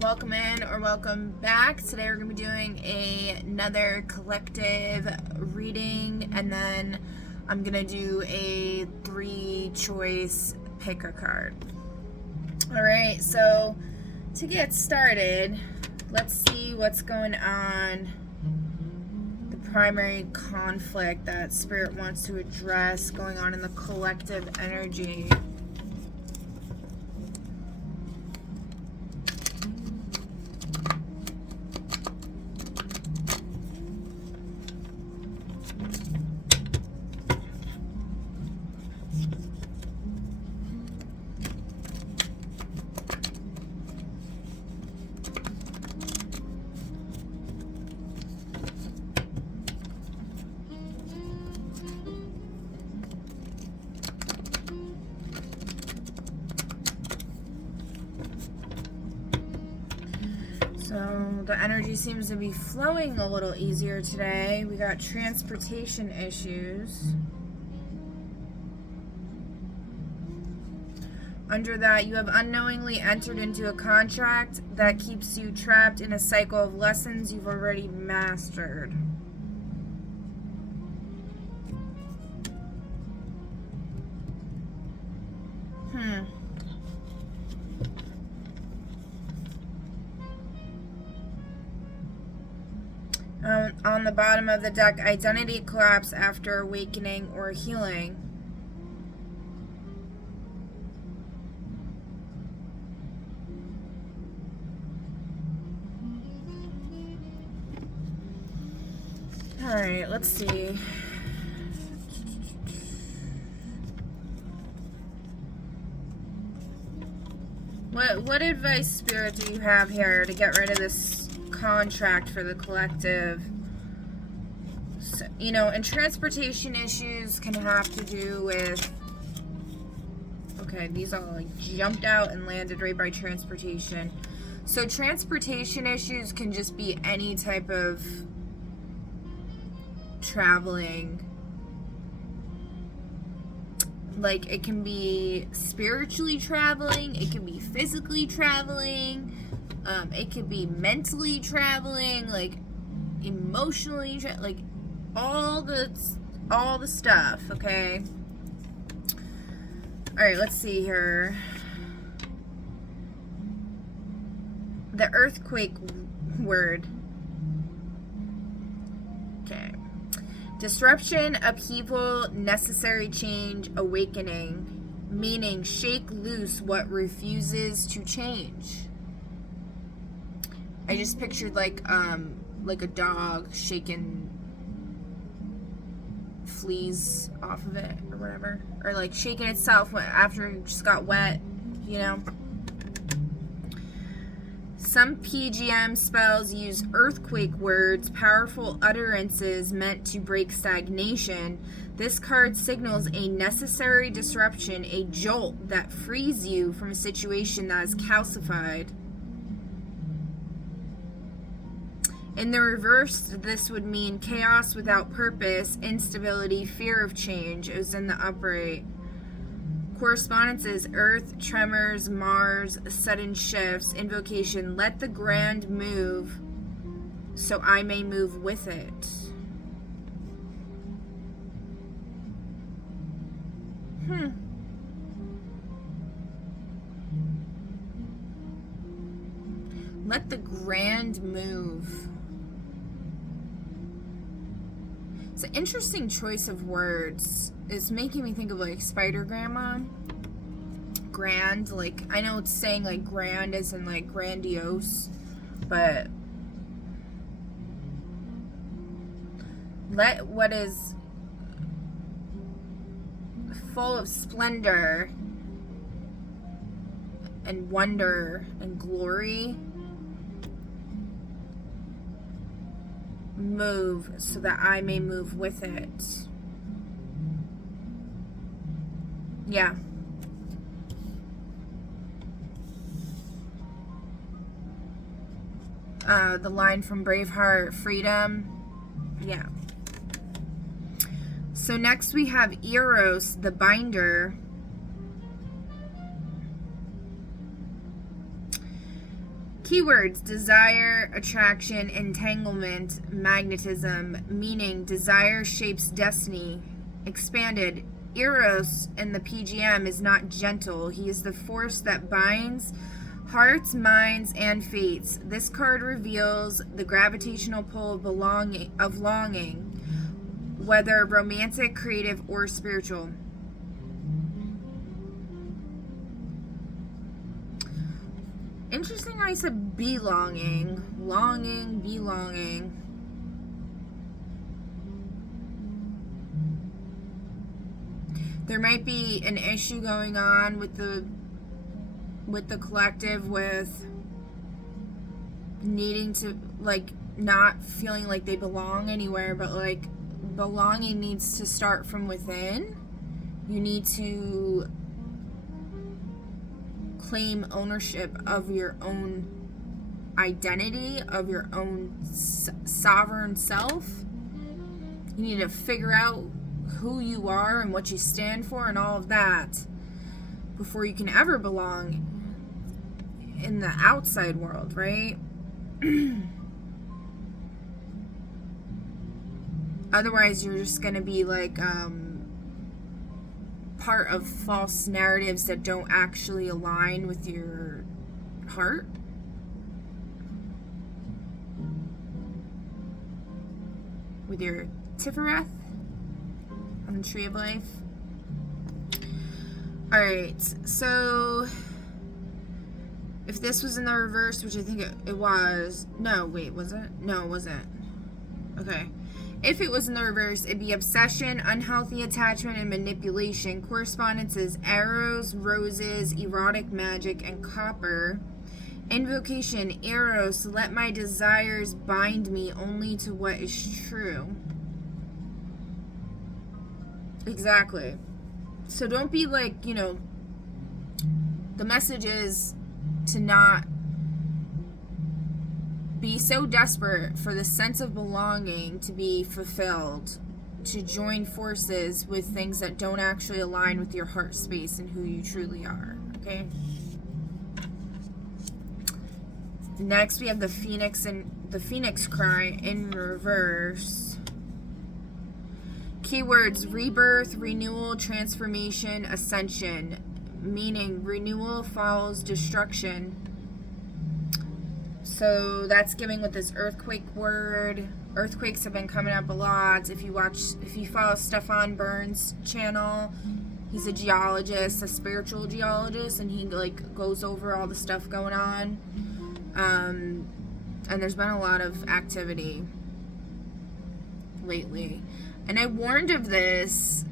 Welcome in or welcome back. Today we're going to be doing another collective reading, and then I'm going to do a 3-choice picker card. Alright, so to get started, let's see what's going on. The primary conflict that Spirit wants to address going on in the collective energy. So the energy seems to be flowing a little easier today. We got transportation issues. Under that, you have unknowingly entered into a contract that keeps you trapped in a cycle of lessons you've already mastered. On the bottom of the deck, identity collapse after awakening or healing. Alright, let's see. What advice, Spirit, do you have here to get rid of this contract for the collective? So, you know, and transportation issues can have to do with... Okay, these all like jumped out and landed right by transportation. So transportation issues can just be any type of traveling. Like, it can be spiritually traveling, it can be physically traveling, it could be mentally traveling, like emotionally, like all the stuff. Okay. All right, let's see here. The earthquake word. Okay. Disruption, upheaval, necessary change, awakening. Meaning, shake loose what refuses to change. I just pictured like a dog shaking fleas off of it or whatever, or like shaking itself after it just got wet, you know. Some PGM spells use earthquake words, powerful utterances meant to break stagnation. This card signals a necessary disruption, a jolt that frees you from a situation that is calcified. In the reverse, this would mean chaos without purpose, instability, fear of change. It was in the upright. Correspondences: Earth, tremors, Mars, sudden shifts. Invocation: let the grand move so I may move with it. Let the grand move. It's an interesting choice of words. It's making me think of like Spider Grandma. Grand, like, I know it's saying like grand as in like grandiose, but let what is full of splendor and wonder and glory move so that I may move with it. Yeah. The line from Braveheart, freedom. Yeah. So next we have Eros, the binder. Keywords: desire, attraction, entanglement, magnetism. Meaning: desire shapes destiny. Expanded: Eros in the PGM is not gentle. He is the force that binds hearts, minds, and fates. This card reveals the gravitational pull of longing, whether romantic, creative, or spiritual. Interesting how I said belonging. Longing, belonging. There might be an issue going on with the collective, with needing to, like, not feeling like they belong anywhere, but like belonging needs to start from within. You need to claim ownership of your own identity, of your own sovereign self. You need to figure out who you are and what you stand for and all of that before you can ever belong in the outside world, right? Otherwise, you're just going to be like part of false narratives that don't actually align with your heart. With your Tifereth on the Tree of Life. Alright, so if this was in the reverse, which I think it was. No, wait, was it? No, it wasn't. Okay. If it was in the reverse, it'd be obsession, unhealthy attachment, and manipulation. Correspondence is arrows, roses, erotic magic, and copper. Invocation: Eros, let my desires bind me only to what is true. Exactly. So don't be like, the message is to not be so desperate for the sense of belonging to be fulfilled, to join forces with things that don't actually align with your heart space and who you truly are. Okay? Next, we have the Phoenix and the Phoenix Cry in reverse. Keywords: rebirth, renewal, transformation, ascension. Meaning renewal follows destruction. So that's giving with this earthquake word. Earthquakes have been coming up a lot. If you follow Stefan Burns' channel, he's a geologist, a spiritual geologist, and he like goes over all the stuff going on. And there's been a lot of activity lately. And I warned of this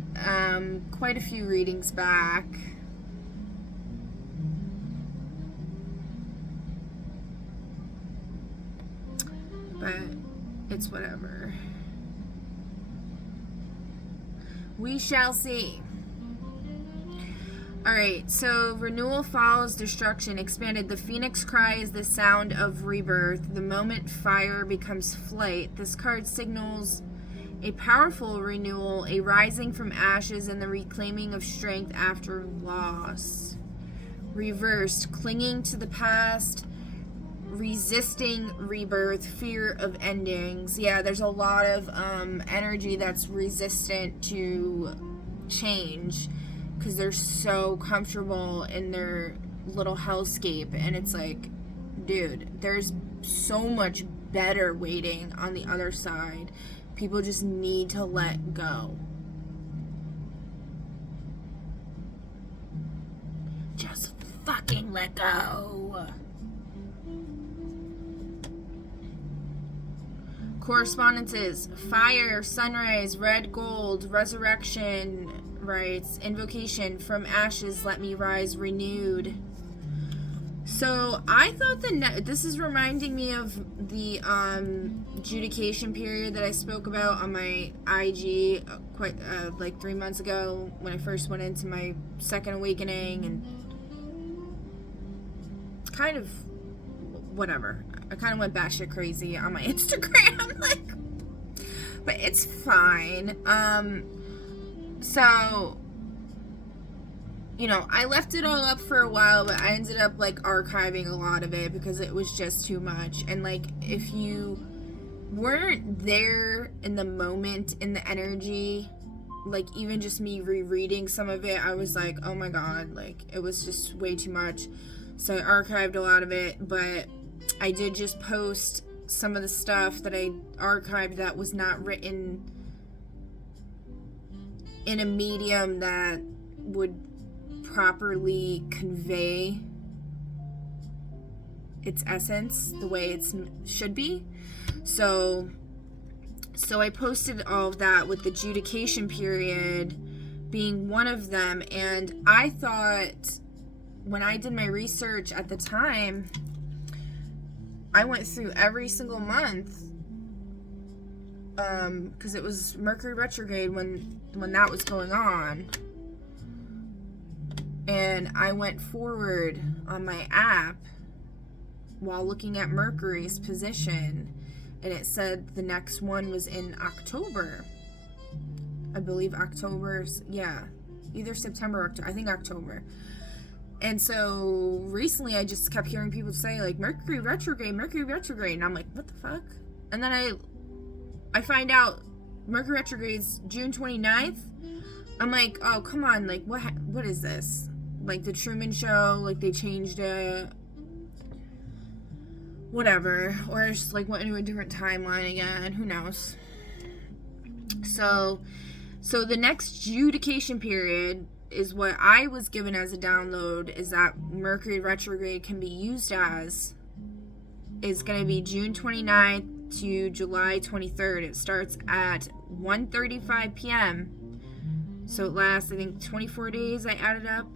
quite a few readings back. But it's whatever. We shall see. Alright, so renewal follows destruction. Expanded. The Phoenix Cry is the sound of rebirth. The moment fire becomes flight. This card signals a powerful renewal, a rising from ashes, and the reclaiming of strength after loss. Reversed. Clinging to the past, resisting rebirth, fear of endings. Yeah, there's a lot of energy that's resistant to change because they're so comfortable in their little hellscape, and it's like, dude, there's so much better waiting on the other side. People just need to let go. Just fucking let go. Correspondences: fire, sunrise, red gold, resurrection rites, invocation: from ashes let me rise renewed. So I thought this is reminding me of the adjudication period that I spoke about on my IG like 3 months ago when I first went into my second awakening, and kind of whatever. I kind of went batshit crazy on my Instagram, like, but it's fine. So you know, I left it all up for a while, but I ended up like archiving a lot of it because it was just too much. And like, if you weren't there in the moment, in the energy, like even just me rereading some of it, I was like, oh my god, like it was just way too much. So I archived a lot of it, but I did just post some of the stuff that I archived that was not written in a medium that would properly convey its essence the way it should be. So I posted all of that, with the adjudication period being one of them. And I thought, when I did my research at the time, I went through every single month, because it was Mercury retrograde when that was going on. And I went forward on my app while looking at Mercury's position, and it said the next one was in October. I believe October's, yeah, either September or October. I think October. And so recently I just kept hearing people say like Mercury retrograde, and I'm like, what the fuck? And then I find out Mercury retrograde's June 29th. I'm like, oh come on, like what is this? Like the Truman Show, like they changed it, whatever, or it's just like went into a different timeline again, who knows. So the next adjudication period is what I was given as a download, is that Mercury retrograde can be used as, is going to be June 29th to July 23rd. It starts at 1:35 p.m. So it lasts, I think, 24 days, I added up.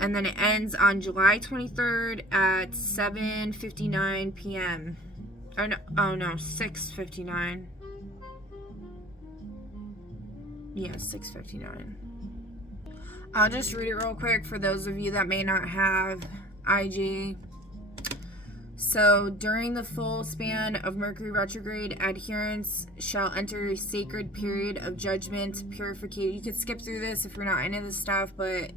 And then it ends on July 23rd at 7:59 p.m. Oh no, 6:59. Yeah, 6:59. I'll just read it real quick for those of you that may not have IG. So, during the full span of Mercury retrograde, adherents shall enter a sacred period of judgment, purification. You could skip through this if you're not into this stuff, but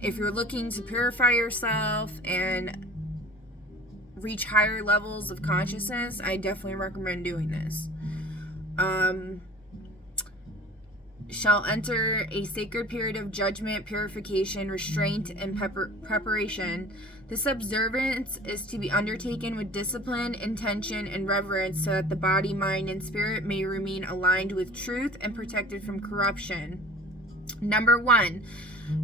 if you're looking to purify yourself and reach higher levels of consciousness, I definitely recommend doing this. Shall enter a sacred period of judgment, purification, restraint, and preparation. This observance is to be undertaken with discipline, intention, and reverence, so that the body, mind, and spirit may remain aligned with truth and protected from corruption. Number 1,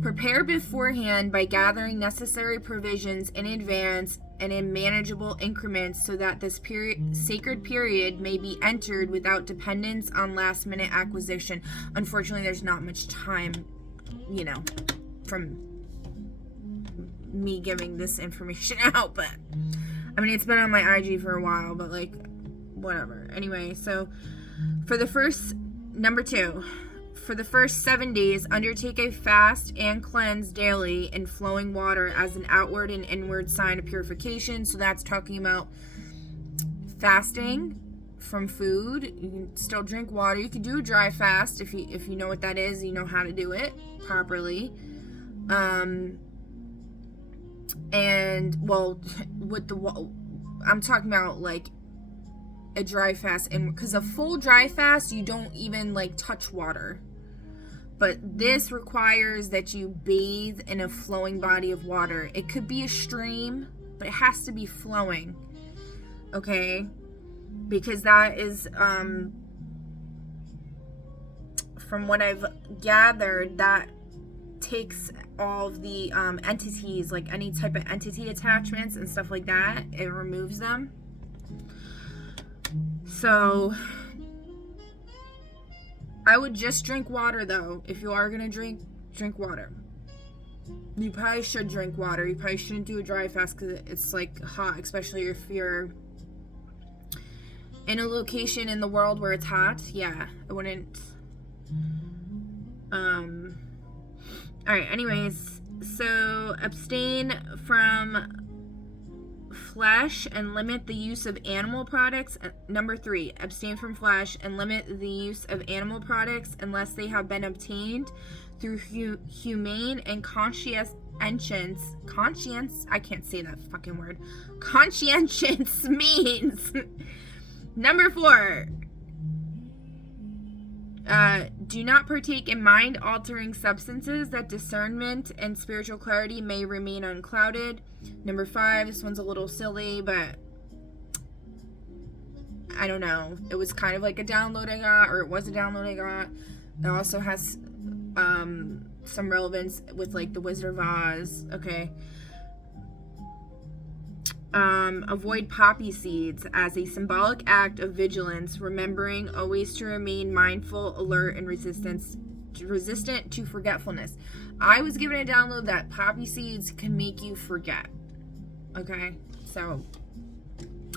prepare beforehand by gathering necessary provisions in advance and in manageable increments, so that this sacred period may be entered without dependence on last-minute acquisition. Unfortunately, there's not much time, from me giving this information out, but I mean, it's been on my IG for a while, but like, whatever. Anyway, so number 2, for the first 7 days, undertake a fast and cleanse daily in flowing water as an outward and inward sign of purification. So that's talking about fasting from food. You can still drink water. You can do a dry fast if you know what that is. You know how to do it properly. And well, I'm talking about like a dry fast, and because a full dry fast, you don't even like touch water. But this requires that you bathe in a flowing body of water. It could be a stream, but it has to be flowing. Okay? Because that is, from what I've gathered, that takes all of the entities, like any type of entity attachments and stuff like that. It removes them. So I would just drink water, though. If you are going to drink water. You probably should drink water. You probably shouldn't do a dry fast because it's like hot, especially if you're in a location in the world where it's hot. Yeah, I wouldn't. Alright, anyways. So, abstain from flesh and limit the use of animal products. Number 3, abstain from flesh and limit the use of animal products unless they have been obtained through humane and conscientious means. Number 4, do not partake in mind-altering substances that discernment and spiritual clarity may remain unclouded. Number 5, this one's a little silly, but I don't know. It was kind of like a download I got, or it was a download I got. It also has some relevance with like the Wizard of Oz. Okay. Avoid poppy seeds as a symbolic act of vigilance, remembering always to remain mindful, alert, and resistant to forgetfulness. I was given a download that poppy seeds can make you forget. Okay, so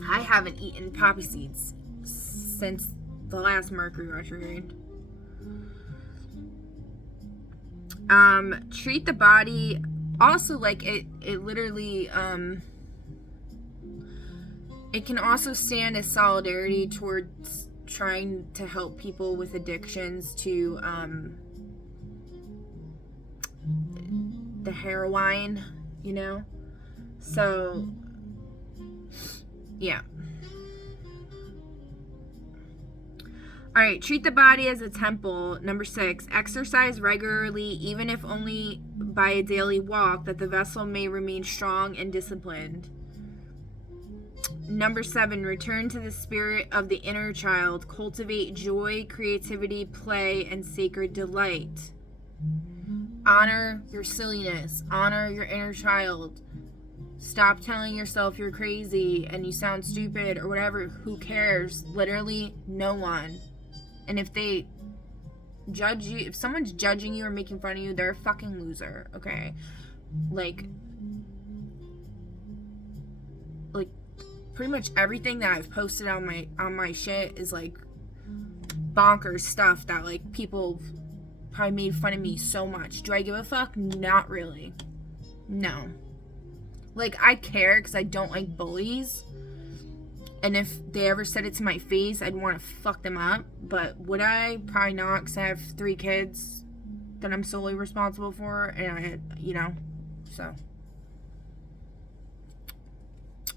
I haven't eaten poppy seeds since the last Mercury retrograde. Treat the body also like it literally it can also stand as solidarity towards trying to help people with addictions to the heroin, you know? So, yeah. Alright, treat the body as a temple. Number 6, exercise regularly, even if only by a daily walk, that the vessel may remain strong and disciplined. Number 7, return to the spirit of the inner child. Cultivate joy, creativity, play, and sacred delight. Honor your silliness. Honor your inner child. Stop telling yourself you're crazy and you sound stupid or whatever. Who cares? Literally no one. And if they judge you, if someone's judging you or making fun of you, they're a fucking loser, okay? Like pretty much everything that I've posted on my shit is like bonkers stuff that like people probably made fun of me so much. Do I give a fuck? Not really. No. Like, I care because I don't like bullies. And if they ever said it to my face, I'd want to fuck them up. But would I? Probably not, because I have 3 kids that I'm solely responsible for. And I had, you know, so.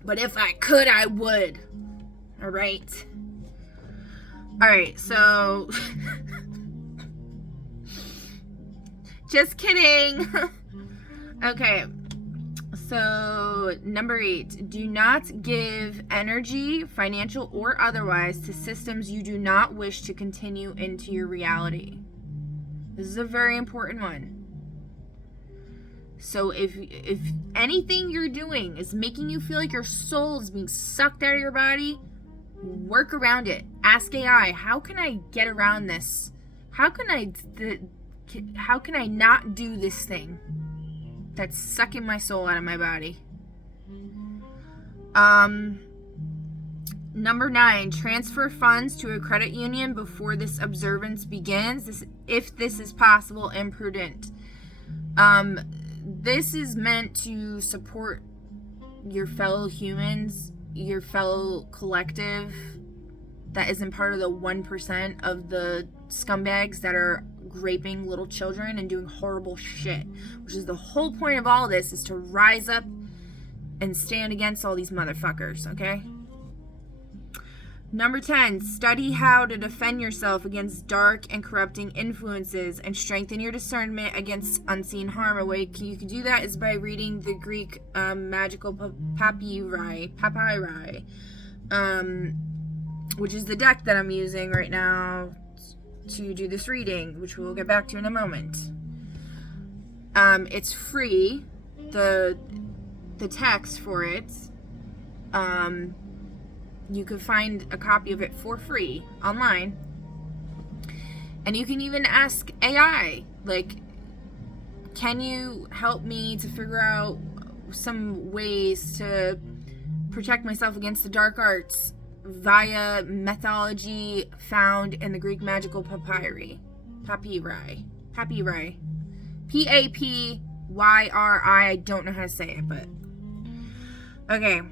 But if I could, I would. Alright? Alright, so. Just kidding. Okay. So, number 8. Do not give energy, financial or otherwise, to systems you do not wish to continue into your reality. This is a very important one. So if anything you're doing is making you feel like your soul is being sucked out of your body, work around it. Ask AI, how can I get around this? How can I not do this thing that's sucking my soul out of my body? Number 9, transfer funds to a credit union before this observance begins, if this is possible and prudent. This is meant to support your fellow humans, your fellow collective that isn't part of the 1% of the scumbags that are raping little children and doing horrible shit, which is the whole point of all this, is to rise up and stand against all these motherfuckers, okay? Number 10, study how to defend yourself against dark and corrupting influences and strengthen your discernment against unseen harm. A way you can do that is by reading the Greek magical papyri, which is the deck that I'm using right now to do this reading, which we'll get back to in a moment. It's free, the text for it. You can find a copy of it for free online. And you can even ask AI, like, can you help me to figure out some ways to protect myself against the dark arts via methodology found in the Greek magical papyri. Papyri. Papyri. I don't know how to say it, but okay.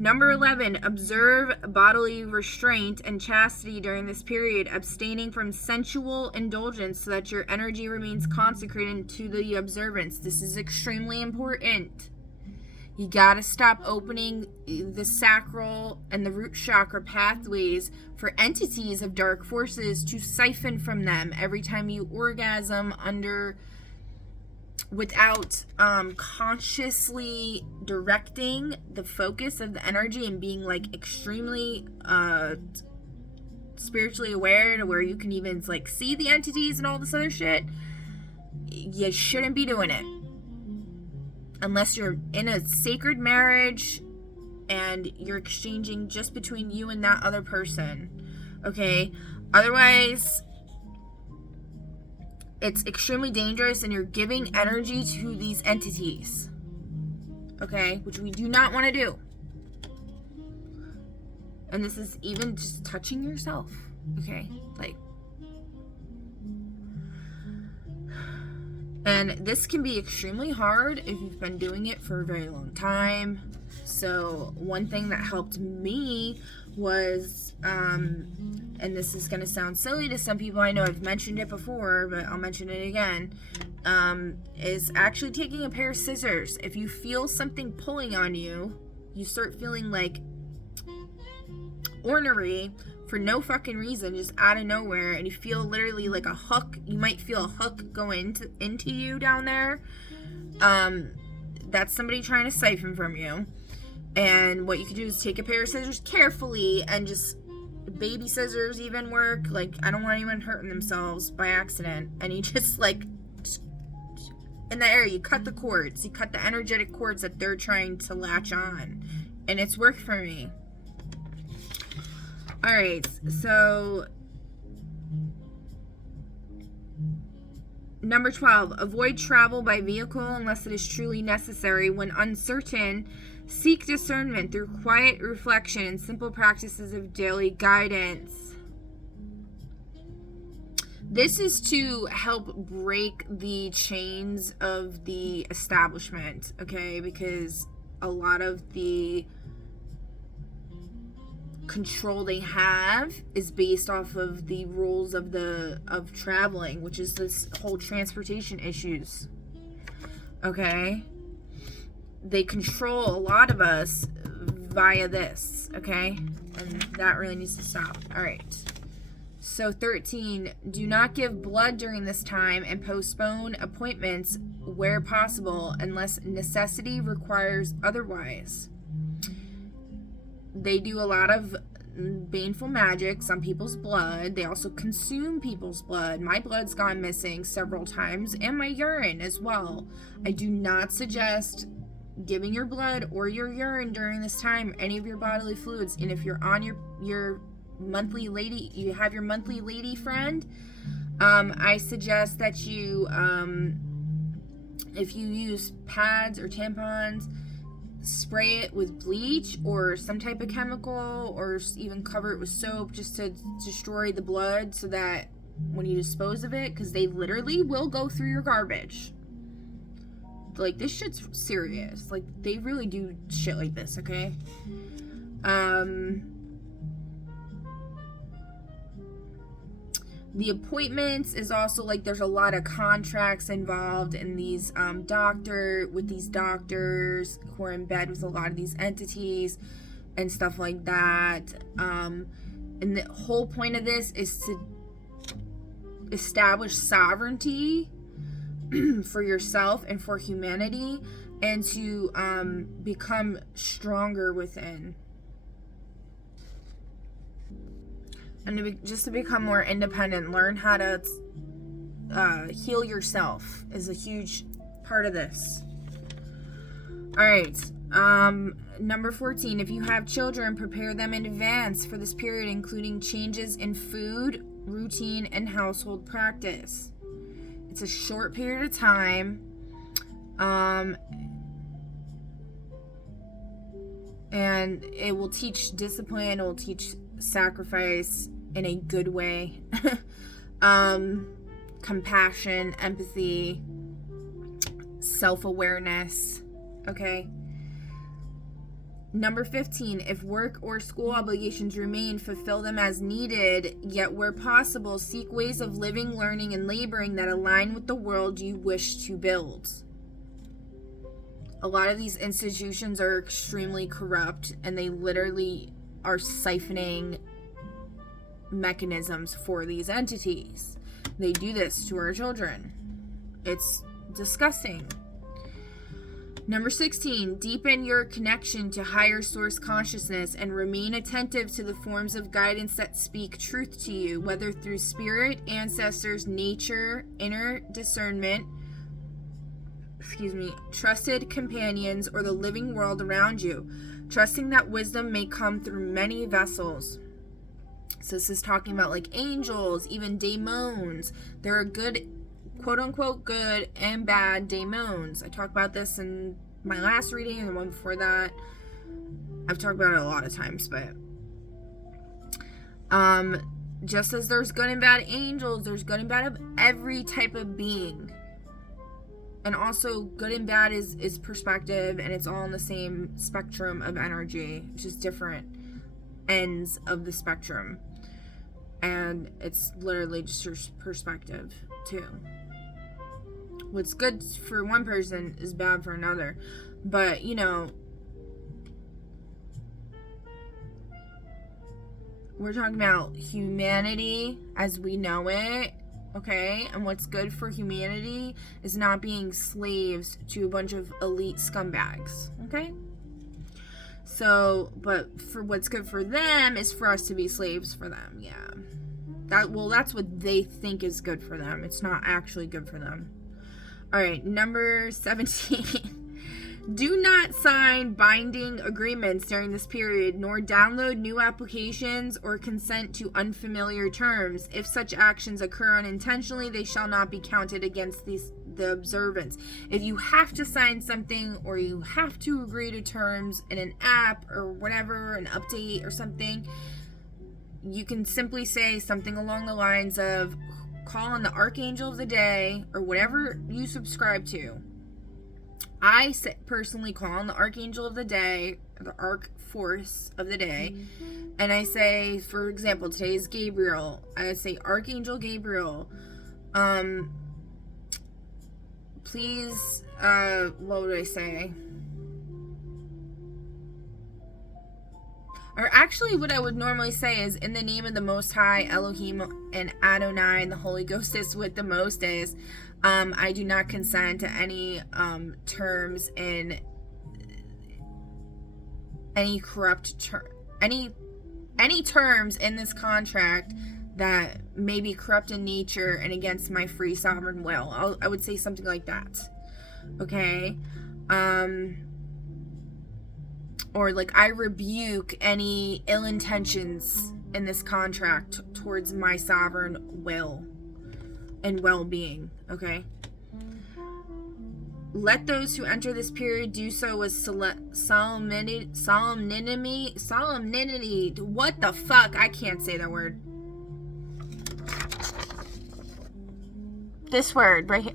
Number 11, observe bodily restraint and chastity during this period, abstaining from sensual indulgence so that your energy remains consecrated to the observance. This is extremely important. You gotta stop opening the sacral and the root chakra pathways for entities of dark forces to siphon from them every time you orgasm without consciously directing the focus of the energy and being like extremely spiritually aware to where you can even like see the entities and all this other shit. You shouldn't be doing it unless you're in a sacred marriage and you're exchanging just between you and that other person. Okay? Otherwise, it's extremely dangerous and you're giving energy to these entities. Okay? Which we do not want to do. And this is even just touching yourself. Okay? Like, and this can be extremely hard if you've been doing it for a very long time. So one thing that helped me was, and this is going to sound silly to some people, I know I've mentioned it before, but I'll mention it again, is actually taking a pair of scissors. If you feel something pulling on you, you start feeling like ornery for no fucking reason, just out of nowhere, and you feel literally like a hook, you might feel a hook go into you down there, that's somebody trying to siphon from you. And what you can do is take a pair of scissors carefully, and just baby scissors even work, like I don't want anyone hurting themselves by accident, and you just like in the area, you cut the cords, you cut the energetic cords that they're trying to latch on, and it's worked for me. Alright, so number 12, avoid travel by vehicle unless it is truly necessary. When uncertain, seek discernment through quiet reflection and simple practices of daily guidance. This is to help break the chains of the establishment, okay? Because a lot of the control they have is based off of the rules of traveling, which is this whole transportation issues. Okay? They control a lot of us via this, okay? And that really needs to stop. Alright. So 13, do not give blood during this time and postpone appointments where possible unless necessity requires otherwise. They do a lot of baneful magics on people's blood. They also consume people's blood. My blood's gone missing several times, and my urine as well. I do not suggest giving your blood or your urine during this time, any of your bodily fluids. And if you're on your monthly lady, you have your monthly lady friend, I suggest that you, if you use pads or tampons, spray it with bleach or some type of chemical, or even cover it with soap just to destroy the blood, so that when you dispose of it, because they literally will go through your garbage. Like, this shit's serious. Like, they really do shit like this, okay? The appointments is also like there's a lot of contracts involved in these with these doctors who are in bed with a lot of these entities and stuff like that. And the whole point of this is to establish sovereignty for yourself and for humanity, and to become stronger within. And just to become more independent, learn how to heal yourself is a huge part of this. Alright, number 14, if you have children, prepare them in advance for this period, including changes in food, routine, and household practice. It's a short period of time, and it will teach discipline, it will teach sacrifice in a good way. Compassion, empathy, self-awareness. Okay? Number 15, if work or school obligations remain, fulfill them as needed, yet where possible, seek ways of living, learning, and laboring that align with the world you wish to build. A lot of these institutions are extremely corrupt, and they literally are siphoning mechanisms for these entities. They do this to our children. It's disgusting. Number 16, deepen your connection to higher source consciousness and remain attentive to the forms of guidance that speak truth to you, whether through spirit, ancestors, nature, inner discernment, trusted companions, or the living world around you, trusting that wisdom may come through many vessels. So this is talking about like angels, even daemons. There are good, quote-unquote good and bad daemons. I talked about this in my last reading and the one before that. I've talked about it a lot of times, but just as there's good and bad angels, there's good and bad of every type of being. And also good and bad is perspective, and it's all in the same spectrum of energy, just different ends of the spectrum. And it's literally just your perspective too. What's good for one person is bad for another. But, you know, we're talking about humanity as we know it, okay? And what's good for humanity is not being slaves to a bunch of elite scumbags, okay? So, but for what's good for them is for us to be slaves for them, yeah. That's what they think is good for them. It's not actually good for them. All right, number 17. Do not sign binding agreements during this period, nor download new applications or consent to unfamiliar terms. If such actions occur unintentionally, they shall not be counted against the observance. If you have to sign something or you have to agree to terms in an app or whatever, an update or something, you can simply say something along the lines of, call on the Archangel of the Day or whatever you subscribe to. I personally call on the Archangel of the Day, the Arc Force of the Day, and I say, for example, today is Gabriel. I say, Archangel Gabriel, please, what would I say? Or actually, what I would normally say is, in the name of the Most High, Elohim, and Adonai, and the Holy Ghost is with the Most is, I do not consent to any terms in any corrupt any terms in this contract that may be corrupt in nature and against my free sovereign will. I would say something like that. Okay? Or like, I rebuke any ill intentions in this contract towards my sovereign will and well-being. Okay? Let those who enter this period do so with solemnity. What the fuck? I can't say that word. This word right here.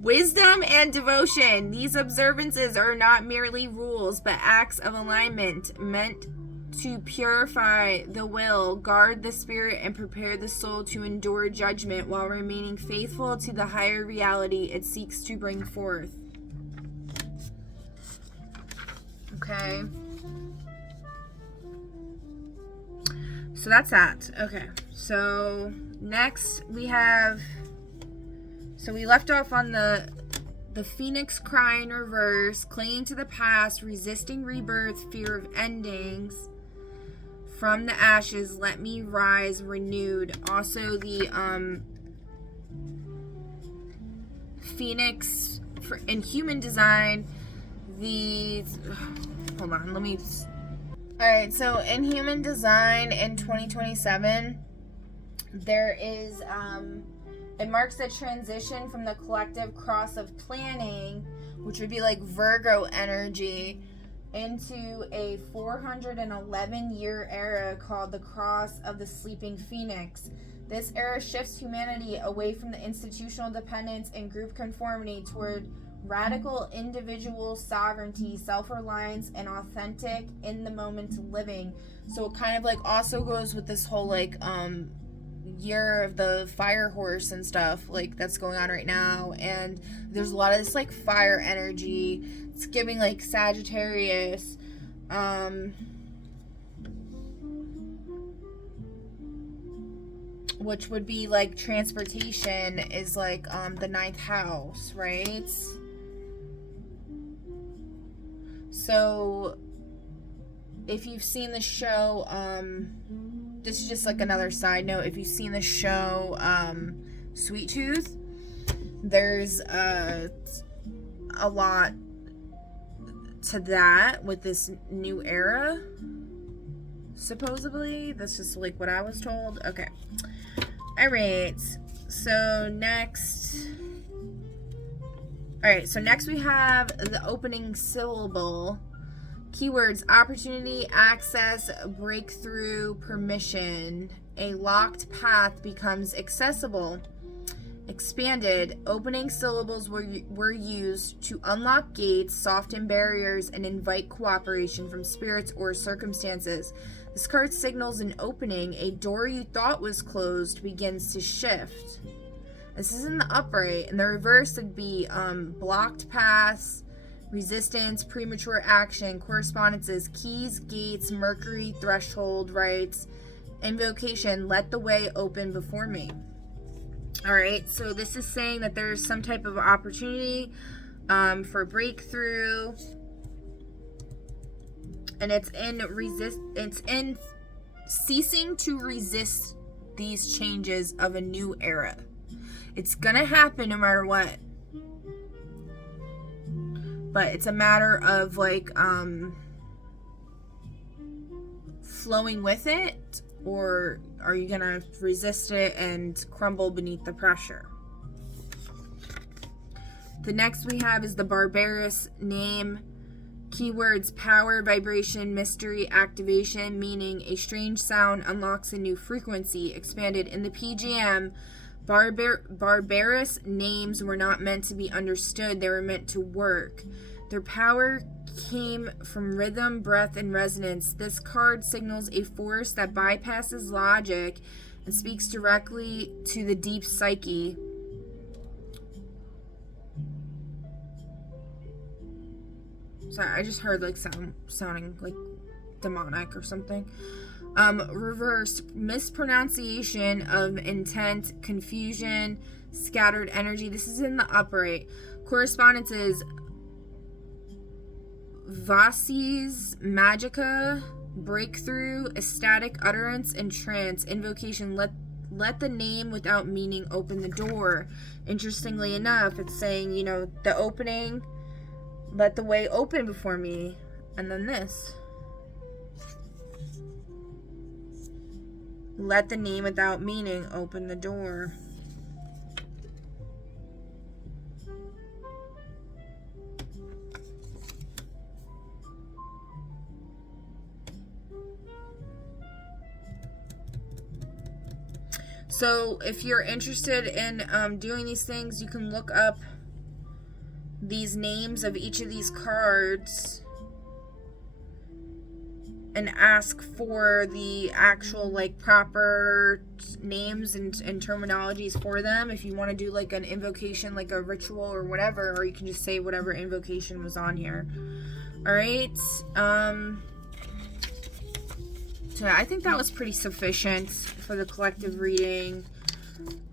Wisdom and devotion. These observances are not merely rules, but acts of alignment meant to purify the will, guard the spirit, and prepare the soul to endure judgment while remaining faithful to the higher reality it seeks to bring forth. Okay. So that's that. Okay. So next we have... So we left off on the phoenix cry in reverse, clinging to the past, resisting rebirth, fear of endings. From the ashes, let me rise renewed. Also the phoenix in human design. Hold on, let me... Alright, so in human design in 2027, there is... It marks the transition from the collective cross of planning, which would be like Virgo energy, into a 411-year era called the cross of the sleeping phoenix. This era shifts humanity away from the institutional dependence and group conformity toward radical individual sovereignty, self-reliance, and authentic in-the-moment living. So it kind of like also goes with this whole like year of the fire horse and stuff like that's going on right now, and there's a lot of this like fire energy. It's giving like Sagittarius, which would be like transportation is like the 9th house, right? So if you've seen the show, this is just like another side note, if you've seen the show Sweet Tooth, there's a lot to that with this new era, supposedly. That's just like what I was told. Okay. Alright, so next we have the opening syllable. Keywords: opportunity, access, breakthrough, permission. A locked path becomes accessible. Expanded. Opening syllables were used to unlock gates, soften barriers, and invite cooperation from spirits or circumstances. This card signals an opening. A door you thought was closed begins to shift. This is in the upright. In the reverse, it'd be blocked paths, resistance, premature action, correspondences, keys, gates, Mercury, threshold, rights, invocation, let the way open before me. Alright, so this is saying that there's some type of opportunity for breakthrough. And it's in ceasing to resist these changes of a new era. It's gonna happen no matter what. But it's a matter of like flowing with it, or are you gonna resist it and crumble beneath the pressure? The next we have is the Barbarous name. Keywords: power, vibration, mystery, activation, meaning a strange sound unlocks a new frequency. Expanded. In the PGM, barbarous names were not meant to be understood, they were meant to work. Their power came from rhythm, breath, and resonance. This card signals a force that bypasses logic and speaks directly to the deep psyche. Sorry, I just heard like sounding like demonic or something. Reverse: mispronunciation of intent, confusion, scattered energy. This is in the upright. Correspondences: Vases, Magica, breakthrough, ecstatic utterance, and trance. Invocation: let the name without meaning open the door. Interestingly enough, it's saying, you know, the opening, let the way open before me, and then this. Let the name without meaning open the door. So if you're interested in doing these things, you can look up these names of each of these cards and ask for the actual like proper names and terminologies for them. If you want to do like an invocation, like a ritual or whatever, or you can just say whatever invocation was on here. All right. So I think that was pretty sufficient for the collective reading.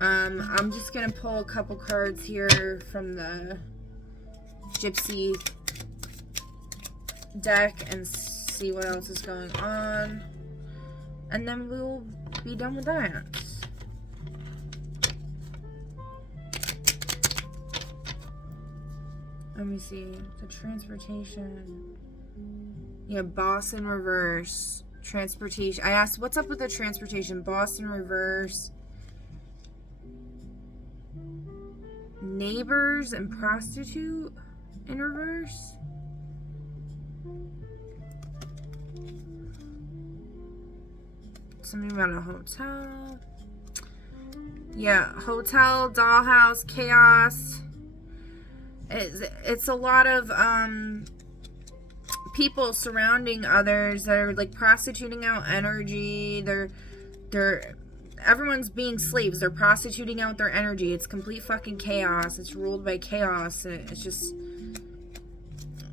I'm just gonna pull a couple cards here from the Gypsy deck and see what else is going on, and then we'll be done with that. Let me see. The transportation. Yeah, boss in reverse. Transportation. I asked, what's up with the transportation? Boss in reverse. Neighbors and prostitute in reverse. Something about a hotel. Yeah, hotel, dollhouse, chaos. It's a lot of people surrounding others that are like prostituting out energy. They're everyone's being slaves. They're prostituting out their energy. It's complete fucking chaos. It's ruled by chaos. It's just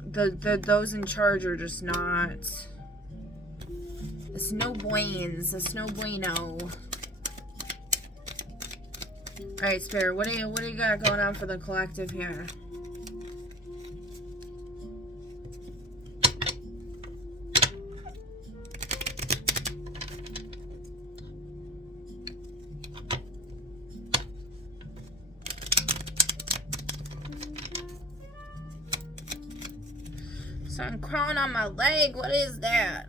the those in charge are just not. It's no buenos. It's no bueno. Alright, Spirit, what do you got going on for the collective here? So I'm crawling on my leg. What is that?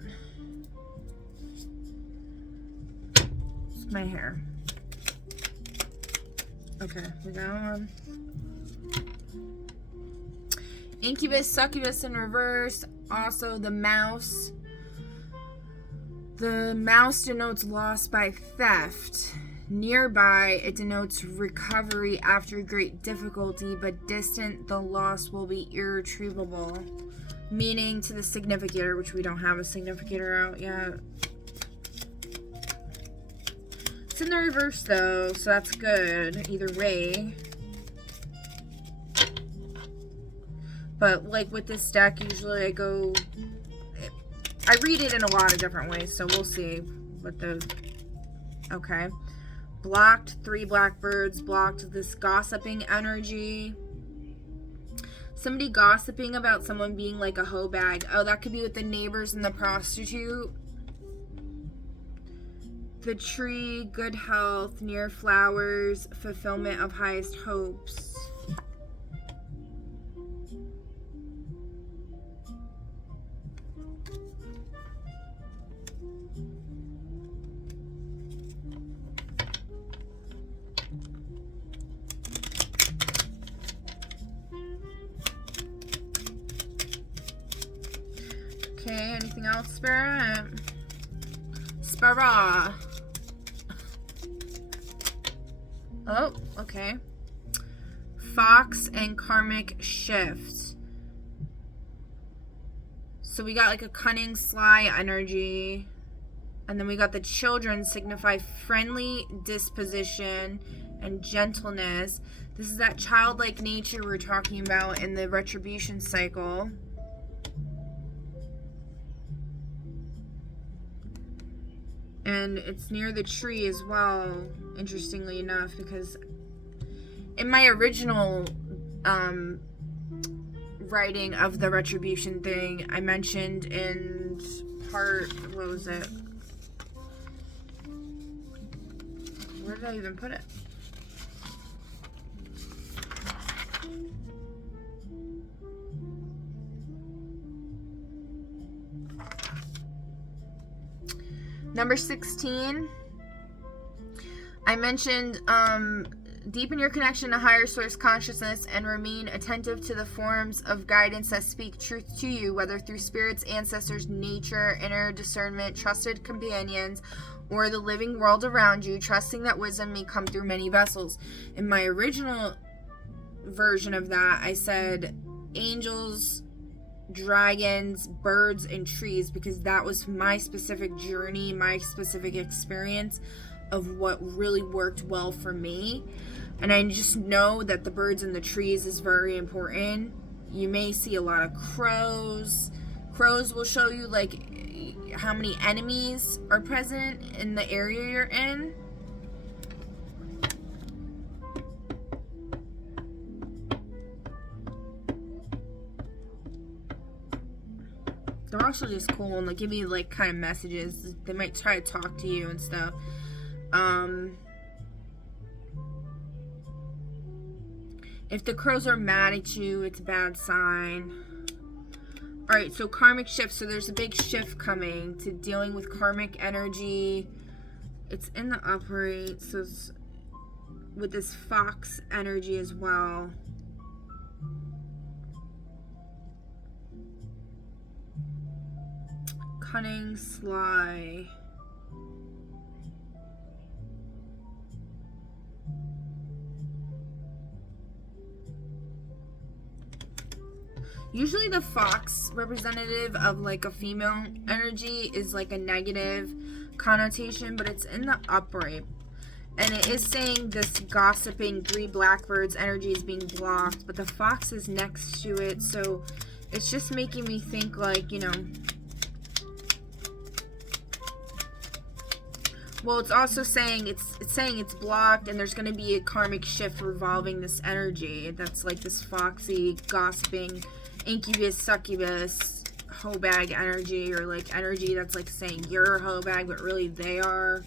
It's my hair. Okay, we got one. Incubus, succubus in reverse. Also the mouse. The mouse denotes loss by theft. Nearby, it denotes recovery after great difficulty, but distant, the loss will be irretrievable. Meaning to the significator, which we don't have a significator out yet. It's in the reverse though, so that's good either way. But like with this deck, usually I read it in a lot of different ways, so we'll see what the, okay. Blocked, 3 blackbirds, blocked this gossiping energy. Somebody gossiping about someone being like a hoe bag. Oh, that could be with the neighbors and the prostitute. The tree, good health, near flowers, fulfillment of highest hopes. Okay, anything else, Spirit? Spirit. Oh, okay. Fox and karmic shift. So we got like a cunning, sly energy. And then we got the children signify friendly disposition and gentleness. This is that childlike nature we're talking about in the retribution cycle. And it's near the tree as well, interestingly enough, because in my original writing of the retribution thing, I mentioned in part, what was it? Where did I even put it? Number 16, I mentioned deepen your connection to higher source consciousness and remain attentive to the forms of guidance that speak truth to you, whether through spirits, ancestors, nature, inner discernment, trusted companions, or the living world around you, trusting that wisdom may come through many vessels. In my original version of that, I said angels, dragons, birds, and trees, because that was my specific journey, my specific experience of what really worked well for me. And I just know that the birds and the trees is very important. You may see a lot of crows. Crows will show you like how many enemies are present in the area you're in. They're also just cool and like give you like kind of messages. They might try to talk to you and stuff. If the crows are mad at you, it's a bad sign. Alright, so karmic shift. So there's a big shift coming to dealing with karmic energy. It's in the upright, so it's with this fox energy as well. Cunning, sly. Usually the fox representative of like a female energy is like a negative connotation, but it's in the upright. And it is saying this gossiping 3 blackbirds energy is being blocked, but the fox is next to it, so it's just making me think like, you know, well, it's also saying it's blocked, and there's going to be a karmic shift revolving this energy. That's like this foxy, gossiping, incubus, succubus, hoe bag energy, or like energy that's like saying you're a hoe bag, but really they are.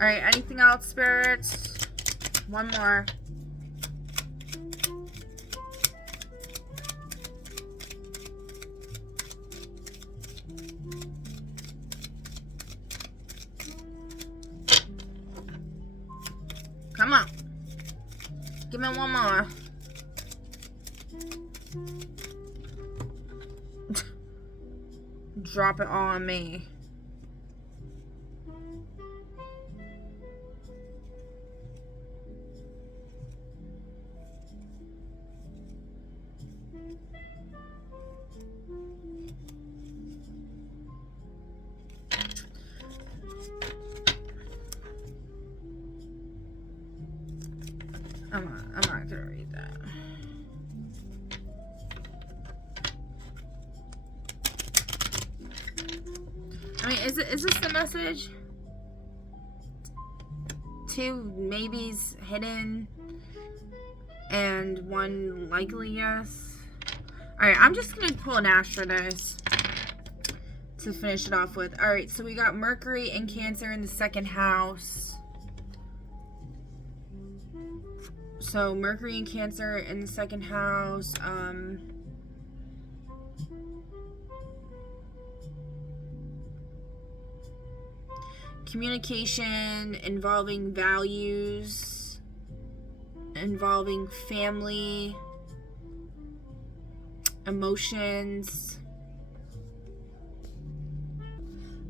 All right, anything else, spirits? One more. Come on. Give me one more. Drop it all on me. I'm not gonna read that. I mean, is this the message? 2 maybes hidden and 1 likely yes. Alright, I'm just gonna pull an ash for this to finish it off with. Alright, so we got Mercury and Cancer in the 2nd house. So Mercury and Cancer in the 2nd house. Communication involving values, involving family, emotions.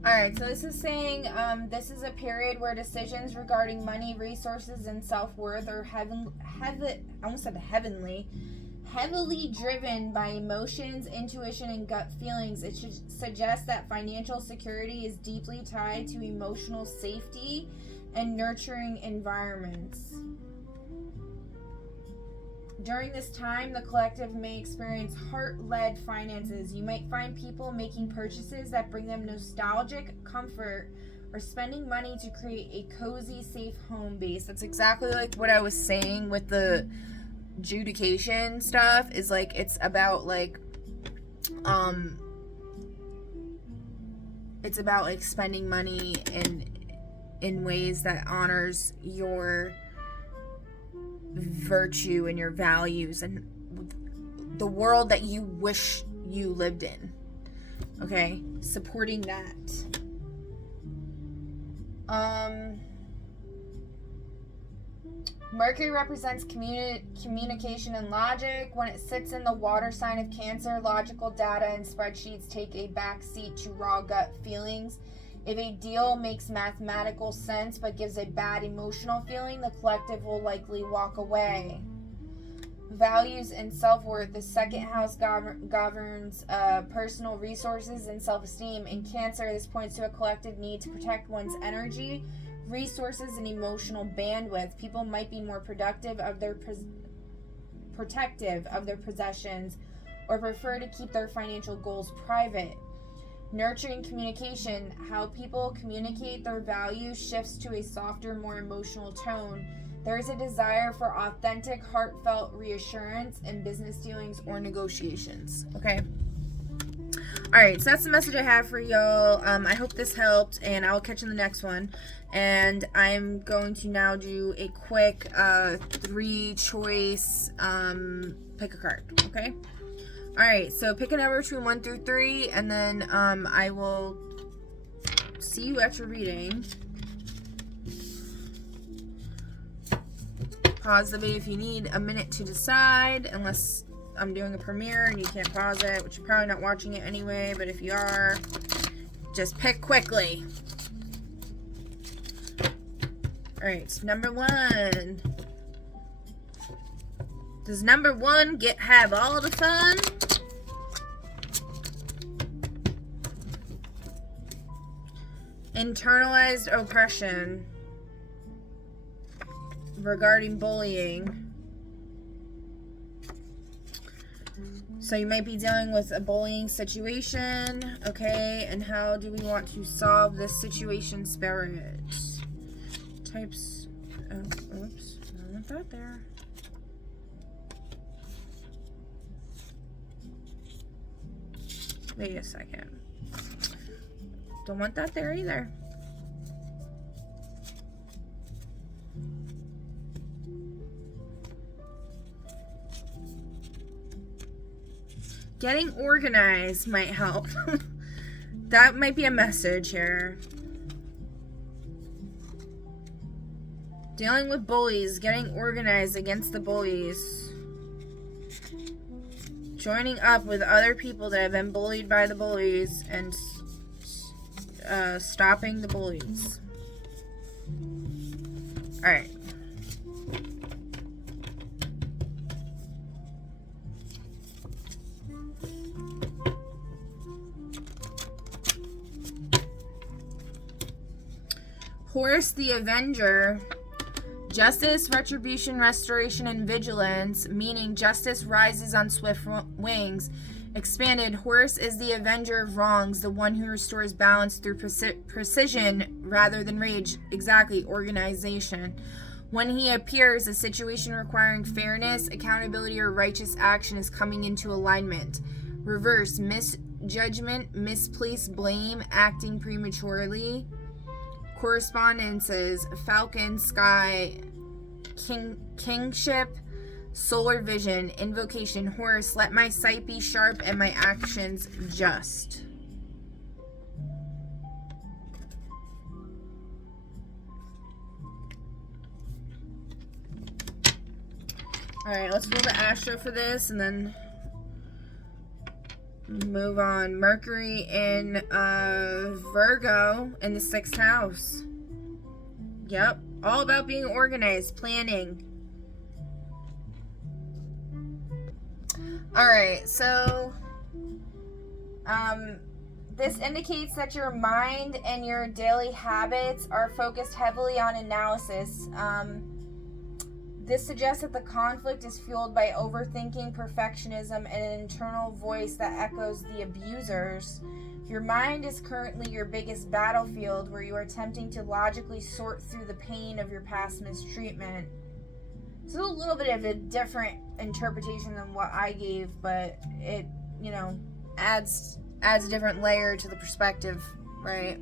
Alright, so this is saying this is a period where decisions regarding money, resources, and self-worth are heavily driven by emotions, intuition, and gut feelings. It should suggest that financial security is deeply tied to emotional safety and nurturing environments. During this time, the collective may experience heart-led finances. You might find people making purchases that bring them nostalgic comfort or spending money to create a cozy, safe home base. That's exactly like what I was saying with the adjudication stuff, is like it's about like it's about like spending money in ways that honors your virtue and your values and the world that you wish you lived in. Okay, supporting that. Mercury represents communication and logic. When it sits in the water sign of Cancer, logical data and spreadsheets take a backseat to raw gut feelings. If a deal makes mathematical sense but gives a bad emotional feeling, the collective will likely walk away. Values and self-worth. The 2nd house governs personal resources and self-esteem. In Cancer, this points to a collective need to protect one's energy, resources, and emotional bandwidth. People might be more protective of their possessions or prefer to keep their financial goals private. Nurturing communication. How people communicate their values shifts to a softer, more emotional tone. There is a desire for authentic, heartfelt reassurance in business dealings or negotiations. Okay. Alright, so that's the message I have for y'all. I hope this helped, and I'll catch you in the next one. And I'm going to now do a quick 3-choice pick a card. Okay? Alright, so pick a number between 1 through 3, and then I will see you at your reading. Pause the video if you need a minute to decide, unless I'm doing a premiere and you can't pause it, which you're probably not watching it anyway, but if you are, just pick quickly. Alright, number 1. Does number 1 have all the fun? Internalized oppression regarding bullying. So you might be dealing with a bullying situation, okay? And how do we want to solve this situation, Spirit? Types. Oh, oops. I don't want that there. Wait a second. Don't want that there either. Getting organized might help. That might be a message here. Dealing with bullies, getting organized against the bullies. Joining up with other people that have been bullied by the bullies and stopping the bullies. Alright. Horus the Avenger. Justice, retribution, restoration, and vigilance, meaning justice rises on swift wings. Expanded, Horus is the avenger of wrongs, the one who restores balance through precision rather than rage. Exactly, organization. When he appears, a situation requiring fairness, accountability, or righteous action is coming into alignment. Reverse, misjudgment, misplaced blame, acting prematurely. Correspondences, Falcon, Sky, Kingship, Solar Vision, Invocation, Horus, let my sight be sharp and my actions just. Alright, let's roll the Astro for this and then move on. Mercury in Virgo in the 6th house. Yep. All about being organized, planning. Alright, so this indicates that your mind and your daily habits are focused heavily on analysis. This suggests that the conflict is fueled by overthinking, perfectionism, and an internal voice that echoes the abusers. Your mind is currently your biggest battlefield, where you are attempting to logically sort through the pain of your past mistreatment. It's a little bit of a different interpretation than what I gave, but it, adds a different layer to the perspective, right?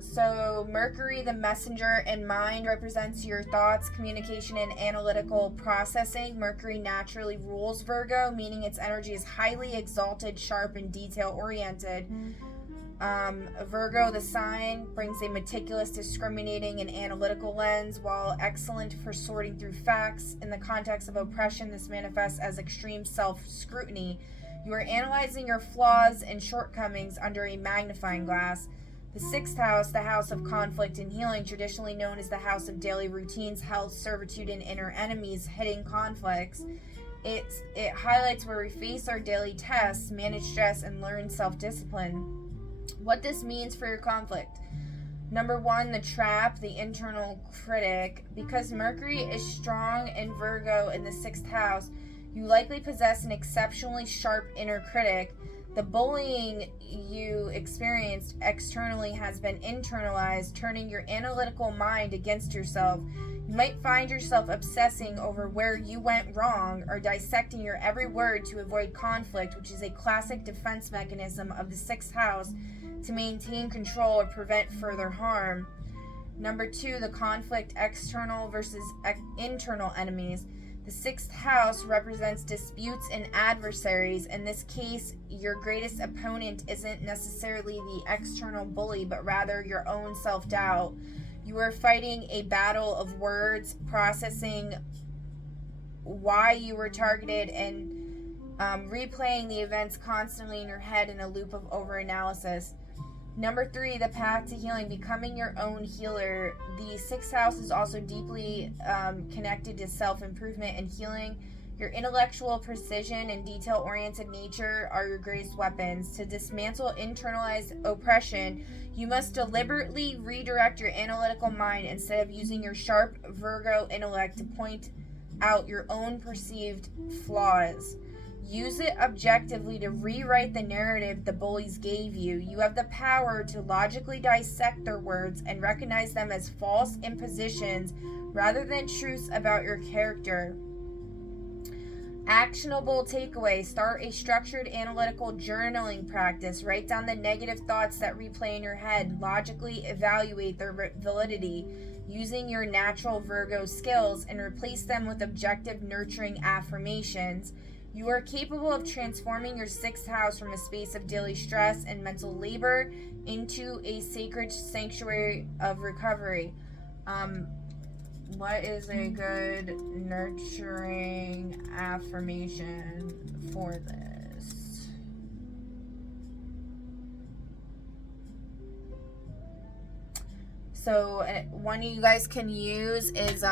So Mercury, the messenger and mind, represents your thoughts, communication, and analytical processing. Mercury naturally rules Virgo, meaning its energy is highly exalted, sharp, and detail-oriented. Virgo, the sign, brings a meticulous, discriminating, and analytical lens. While excellent for sorting through facts, in the context of oppression, this manifests as extreme self-scrutiny. You are analyzing your flaws and shortcomings under a magnifying glass. The 6th house, the house of conflict and healing, traditionally known as the house of daily routines, health, servitude, and inner enemies, hidden conflicts. It highlights where we face our daily tests, manage stress, and learn self-discipline. What this means for your conflict. Number 1, the trap, the internal critic. Because Mercury is strong in Virgo in the 6th house, you likely possess an exceptionally sharp inner critic. The bullying you experienced externally has been internalized, turning your analytical mind against yourself. You might find yourself obsessing over where you went wrong or dissecting your every word to avoid conflict, which is a classic defense mechanism of the 6th house to maintain control or prevent further harm. Number 2, the conflict, external versus internal enemies. The 6th house represents disputes and adversaries. In this case, your greatest opponent isn't necessarily the external bully, but rather your own self-doubt. You are fighting a battle of words, processing why you were targeted, and replaying the events constantly in your head in a loop of overanalysis. Number 3, the path to healing, becoming your own healer. The 6th house is also deeply connected to self-improvement and healing. Your intellectual precision and detail-oriented nature are your greatest weapons. To dismantle internalized oppression, you must deliberately redirect your analytical mind instead of using your sharp Virgo intellect to point out your own perceived flaws. Use it objectively to rewrite the narrative the bullies gave you. You have the power to logically dissect their words and recognize them as false impositions rather than truths about your character. Actionable takeaway. Start a structured analytical journaling practice. Write down the negative thoughts that replay in your head. Logically evaluate their validity using your natural Virgo skills and replace them with objective, nurturing affirmations. You are capable of transforming your 6th house from a space of daily stress and mental labor into a sacred sanctuary of recovery. What is a good nurturing affirmation for this? So one you guys can use is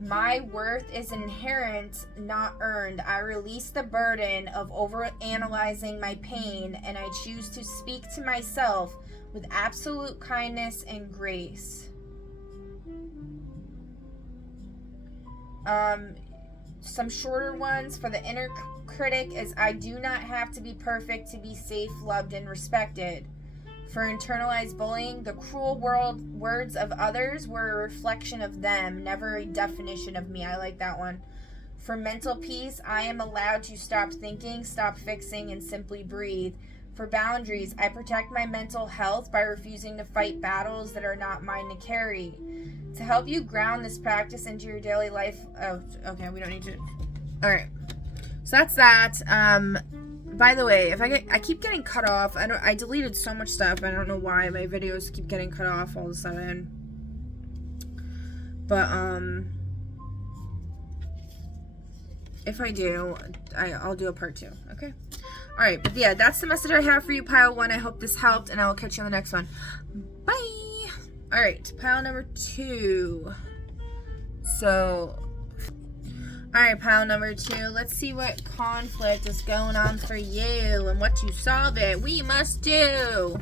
my worth is inherent, not earned. I release the burden of overanalyzing my pain, and I choose to speak to myself with absolute kindness and grace. Some shorter ones for the inner critic is I do not have to be perfect to be safe, loved, and respected. For internalized bullying, the cruel words of others were a reflection of them, never a definition of me. I like that one. For mental peace, I am allowed to stop thinking, stop fixing, and simply breathe. For boundaries, I protect my mental health by refusing to fight battles that are not mine to carry. To help you ground this practice into your daily life. Oh, okay, we don't need to. All right. So that's that. By the way, if I keep getting cut off. I deleted so much stuff. I don't know why my videos keep getting cut off all of a sudden. But if I do, I'll do a part 2. Okay. All right. But yeah, that's the message I have for you, pile 1. I hope this helped, and I will catch you on the next one. Bye. All right, pile number 2. So, all right, pile number 2. Let's see what conflict is going on for you and what to solve it. We must do.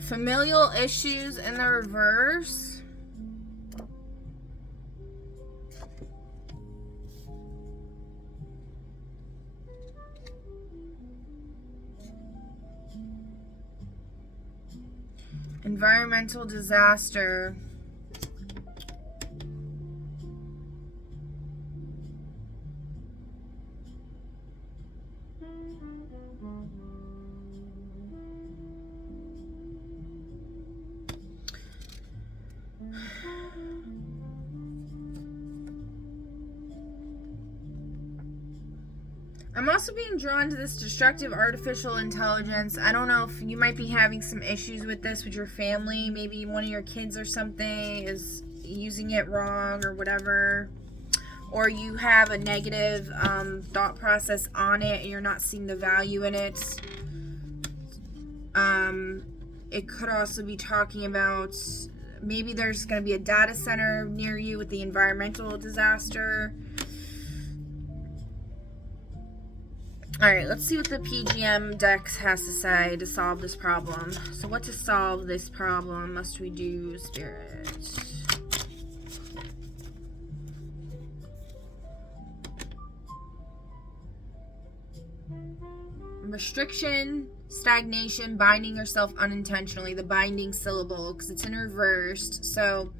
Familial issues in the reverse. Environmental disaster. I'm also being drawn to this destructive artificial intelligence. I don't know if you might be having some issues with this with your family. Maybe one of your kids or something is using it wrong or whatever. Or you have a negative thought process on it and you're not seeing the value in it. It could also be talking about maybe there's going to be a data center near you with the environmental disaster. Alright, let's see what the PGM Dex has to say to solve this problem. So what to solve this problem must we do, Spirit? Restriction, stagnation, binding yourself unintentionally, the binding syllable, because it's in reversed. So,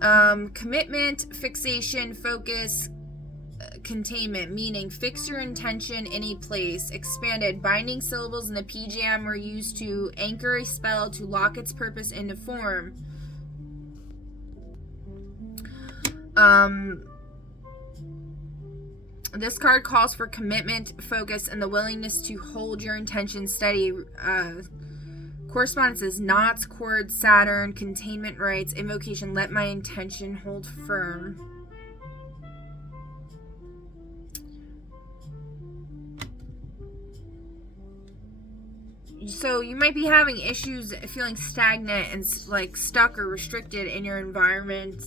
commitment, fixation, focus, containment, meaning fix your intention in a place. Expanded, binding syllables in the PJM were used to anchor a spell to lock its purpose into form. This card calls for commitment, focus, and the willingness to hold your intention steady. Correspondence is knots, chords, Saturn, containment rites, invocation, let my intention hold firm. So you might be having issues feeling stagnant and like stuck or restricted in your environment.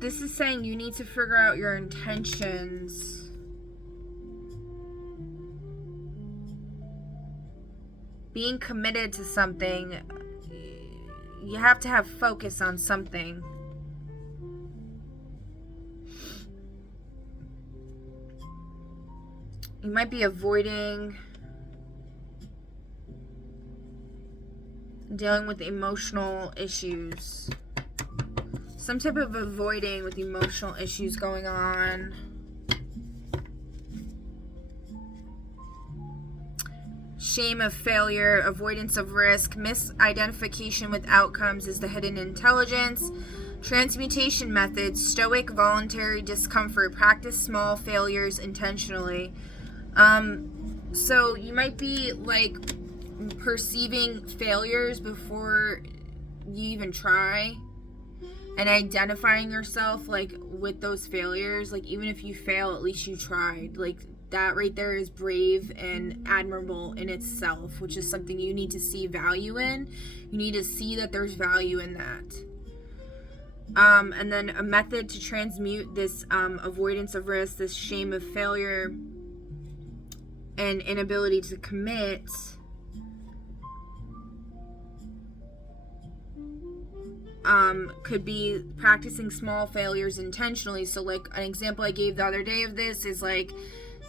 This is saying you need to figure out your intentions. Being committed to something, you have to have focus on something. You might be avoiding dealing with emotional issues. Some type of avoiding with emotional issues going on. Shame of failure, avoidance of risk, misidentification with outcomes is the hidden intelligence. Transmutation methods, stoic voluntary discomfort, practice small failures intentionally. So you might be like perceiving failures before you even try. And identifying yourself, like, with those failures, like, even if you fail, at least you tried. Like, that right there is brave and admirable in itself, which is something you need to see value in. You need to see that there's value in that. And then a method to transmute this avoidance of risk, this shame of failure, and inability to commit. Could be practicing small failures intentionally. So like an example I gave the other day of this is like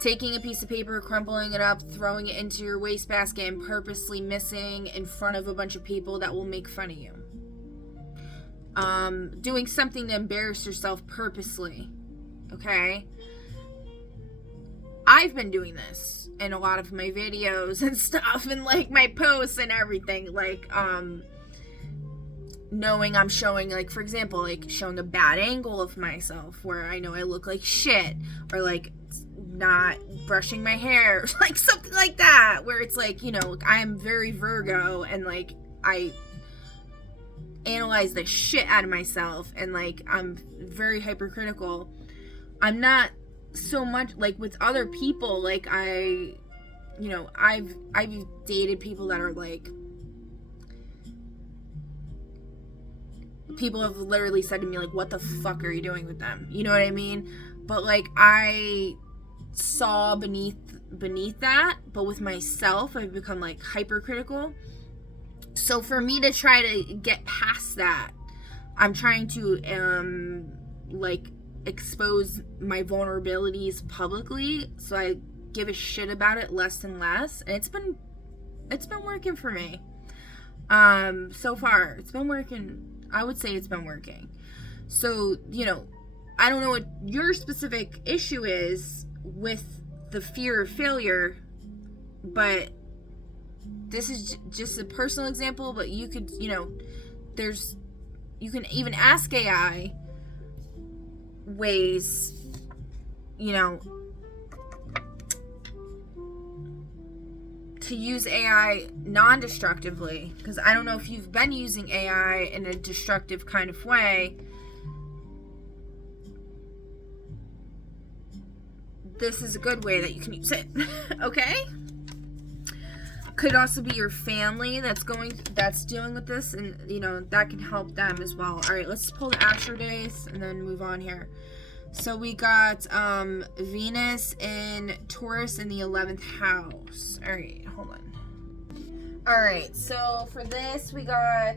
taking a piece of paper, crumpling it up, throwing it into your wastebasket, and purposely missing in front of a bunch of people that will make fun of you. Doing something to embarrass yourself purposely. Okay? I've been doing this in a lot of my videos and stuff, and like my posts and everything. Like, knowing I'm showing, like, for example, like showing a bad angle of myself where I know I look like shit, or like not brushing my hair, like something like that, where it's like, you know, I'm very Virgo, and like I analyze the shit out of myself, and like I'm very hypercritical. I'm not so much like with other people. Like I've dated people that are like, people have literally said to me, like, what the fuck are you doing with them? You know what I mean? But like I saw beneath that, but with myself I've become like hypercritical. So for me to try to get past that, I'm trying to like expose my vulnerabilities publicly, so I give a shit about it less and less, and it's been working for me. So far it's been working. I would say it's been working. So, you know, I don't know what your specific issue is with the fear of failure, but this is just a personal example. But you could, you know, you can even ask AI ways, you know, to use AI non-destructively, because I don't know if you've been using AI in a destructive kind of way. This is a good way that you can use it. Okay? Could also be your family that's dealing with this, and you know, that can help them as well. All right, let's pull the Astro days and then move on here. So we got Venus in Taurus in the 11th house. All right, hold on. All right, so for this we got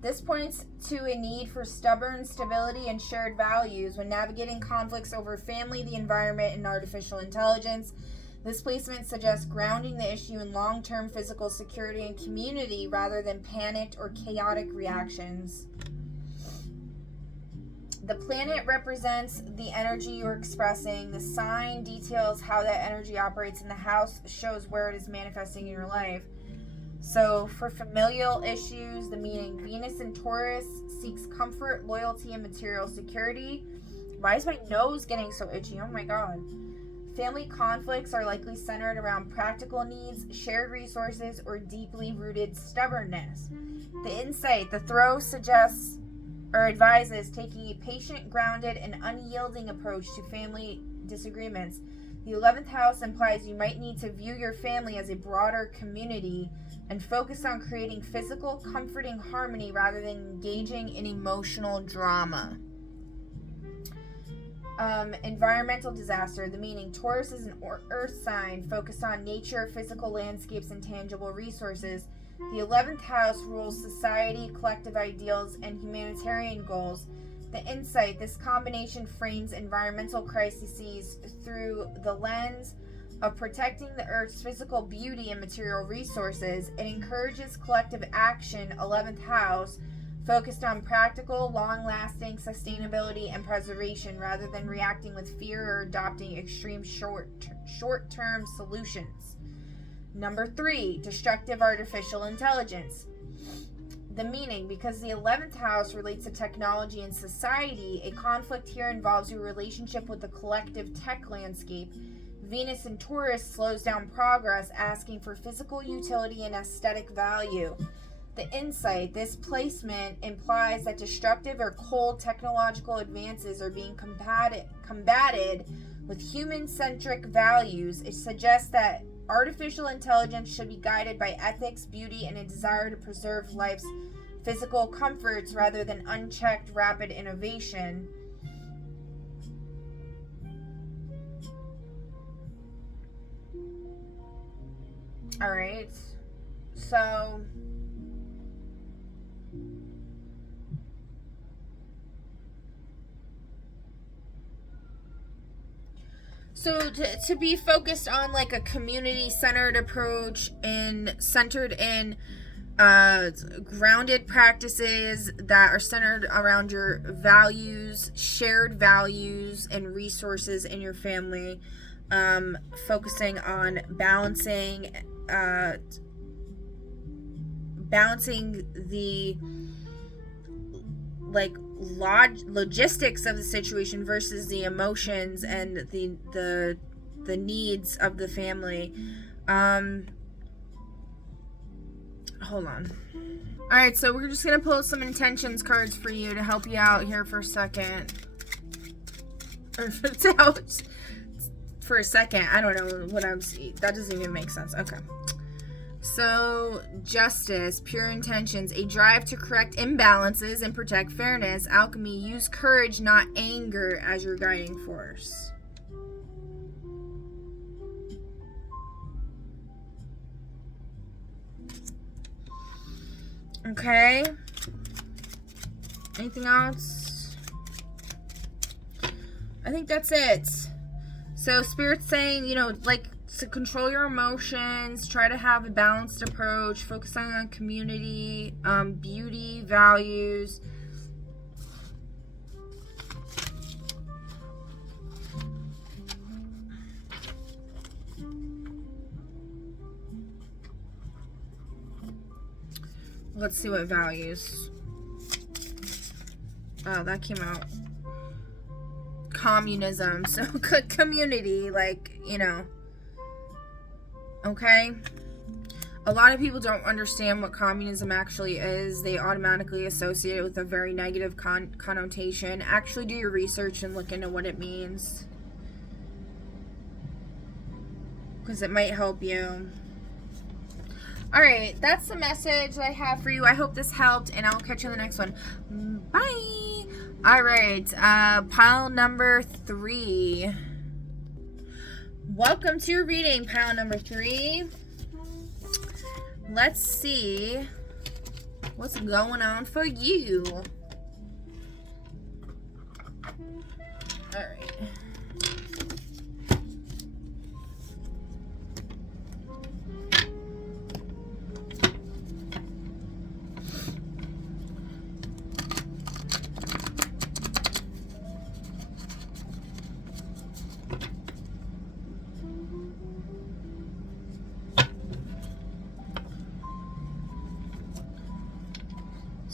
this points to a need for stubborn stability and shared values when navigating conflicts over family, the environment, and artificial intelligence. This placement suggests grounding the issue in long-term physical security and community rather than panicked or chaotic reactions. The planet represents the energy you're expressing. The sign details how that energy operates, and the house shows where it is manifesting in your life. So for familial issues, the meaning: Venus in Taurus seeks comfort, loyalty, and material security. Why is my nose getting so itchy? Oh my god. Family conflicts are likely centered around practical needs, shared resources, or deeply rooted stubbornness. The insight: the throw suggests or advises taking a patient, grounded, and unyielding approach to family disagreements. The 11th house implies you might need to view your family as a broader community and focus on creating physical, comforting harmony rather than engaging in emotional drama. Environmental disaster, the meaning: Taurus is an earth sign focused on nature, physical landscapes, and tangible resources. The 11th house rules society, collective ideals, and humanitarian goals. The insight: this combination frames environmental crises through the lens of protecting the Earth's physical beauty and material resources. It encourages collective action, 11th house, focused on practical, long-lasting sustainability and preservation rather than reacting with fear or adopting extreme short-term solutions. Number 3, destructive artificial intelligence. The meaning: because the 11th house relates to technology and society, a conflict here involves your relationship with the collective tech landscape. Venus in Taurus slows down progress, asking for physical utility and aesthetic value. The insight: this placement implies that destructive or cold technological advances are being combated with human-centric values. It suggests that artificial intelligence should be guided by ethics, beauty, and a desire to preserve life's physical comforts rather than unchecked rapid innovation. All right. So to be focused on like a community-centered approach and centered in grounded practices that are centered around your values, shared values, and resources in your family, focusing on balancing the like logistics of the situation versus the emotions and the needs of the family. Hold on. All right, so we're just gonna pull some intentions cards for you to help you out here for a second, or for a second. I don't know what I'm seeing. That doesn't even make sense. Okay. So, justice, pure intentions, a drive to correct imbalances and protect fairness. Alchemy, use courage, not anger, as your guiding force. Okay. Anything else? I think that's it. So, Spirit's saying, to control your emotions, try to have a balanced approach, focusing on community, beauty, values. Let's see what values. Oh, that came out. Communism. So, community, okay? A lot of people don't understand what communism actually is. They automatically associate it with a very negative connotation. Actually do your research and look into what it means, because it might help you. Alright, that's the message that I have for you. I hope this helped, and I'll catch you in the next one. Bye! Alright, pile number 3. Welcome to your reading, pile number 3. Let's see what's going on for you. Alright.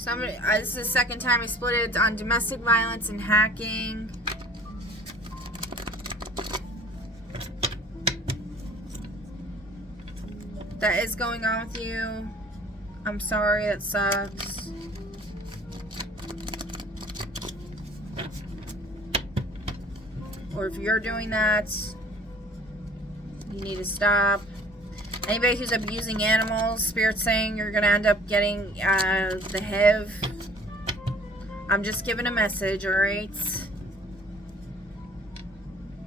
Somebody, this is the second time I split it on domestic violence and hacking. That is going on with you. I'm sorry, that sucks. Or if you're doing that, you need to stop. Anybody who's abusing animals, Spirit's saying you're going to end up getting the HIV. I'm just giving a message, alright?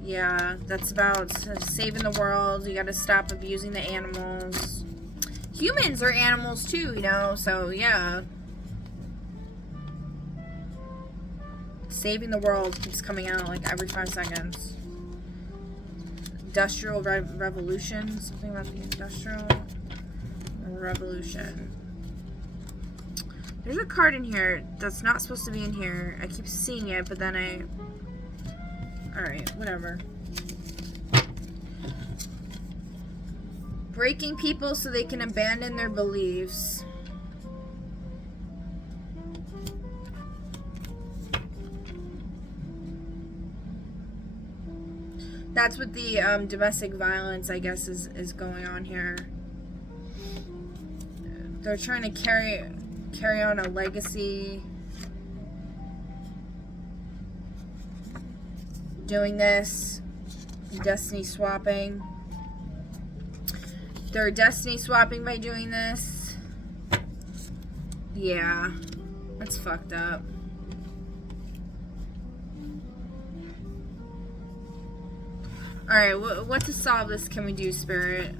Yeah, that's about saving the world. You got to stop abusing the animals. Humans are animals too, you know, so yeah. Saving the world keeps coming out like every 5 seconds. Industrial revolution. Something about the industrial revolution. There's a card in here that's not supposed to be in here. I keep seeing it, but then alright, whatever. Breaking people so they can abandon their beliefs. That's what the domestic violence, I guess, is going on here. They're trying to carry on a legacy. Doing this. Destiny swapping. They're destiny swapping by doing this. Yeah. That's fucked up. Alright, what to solve this can we do, Spirit?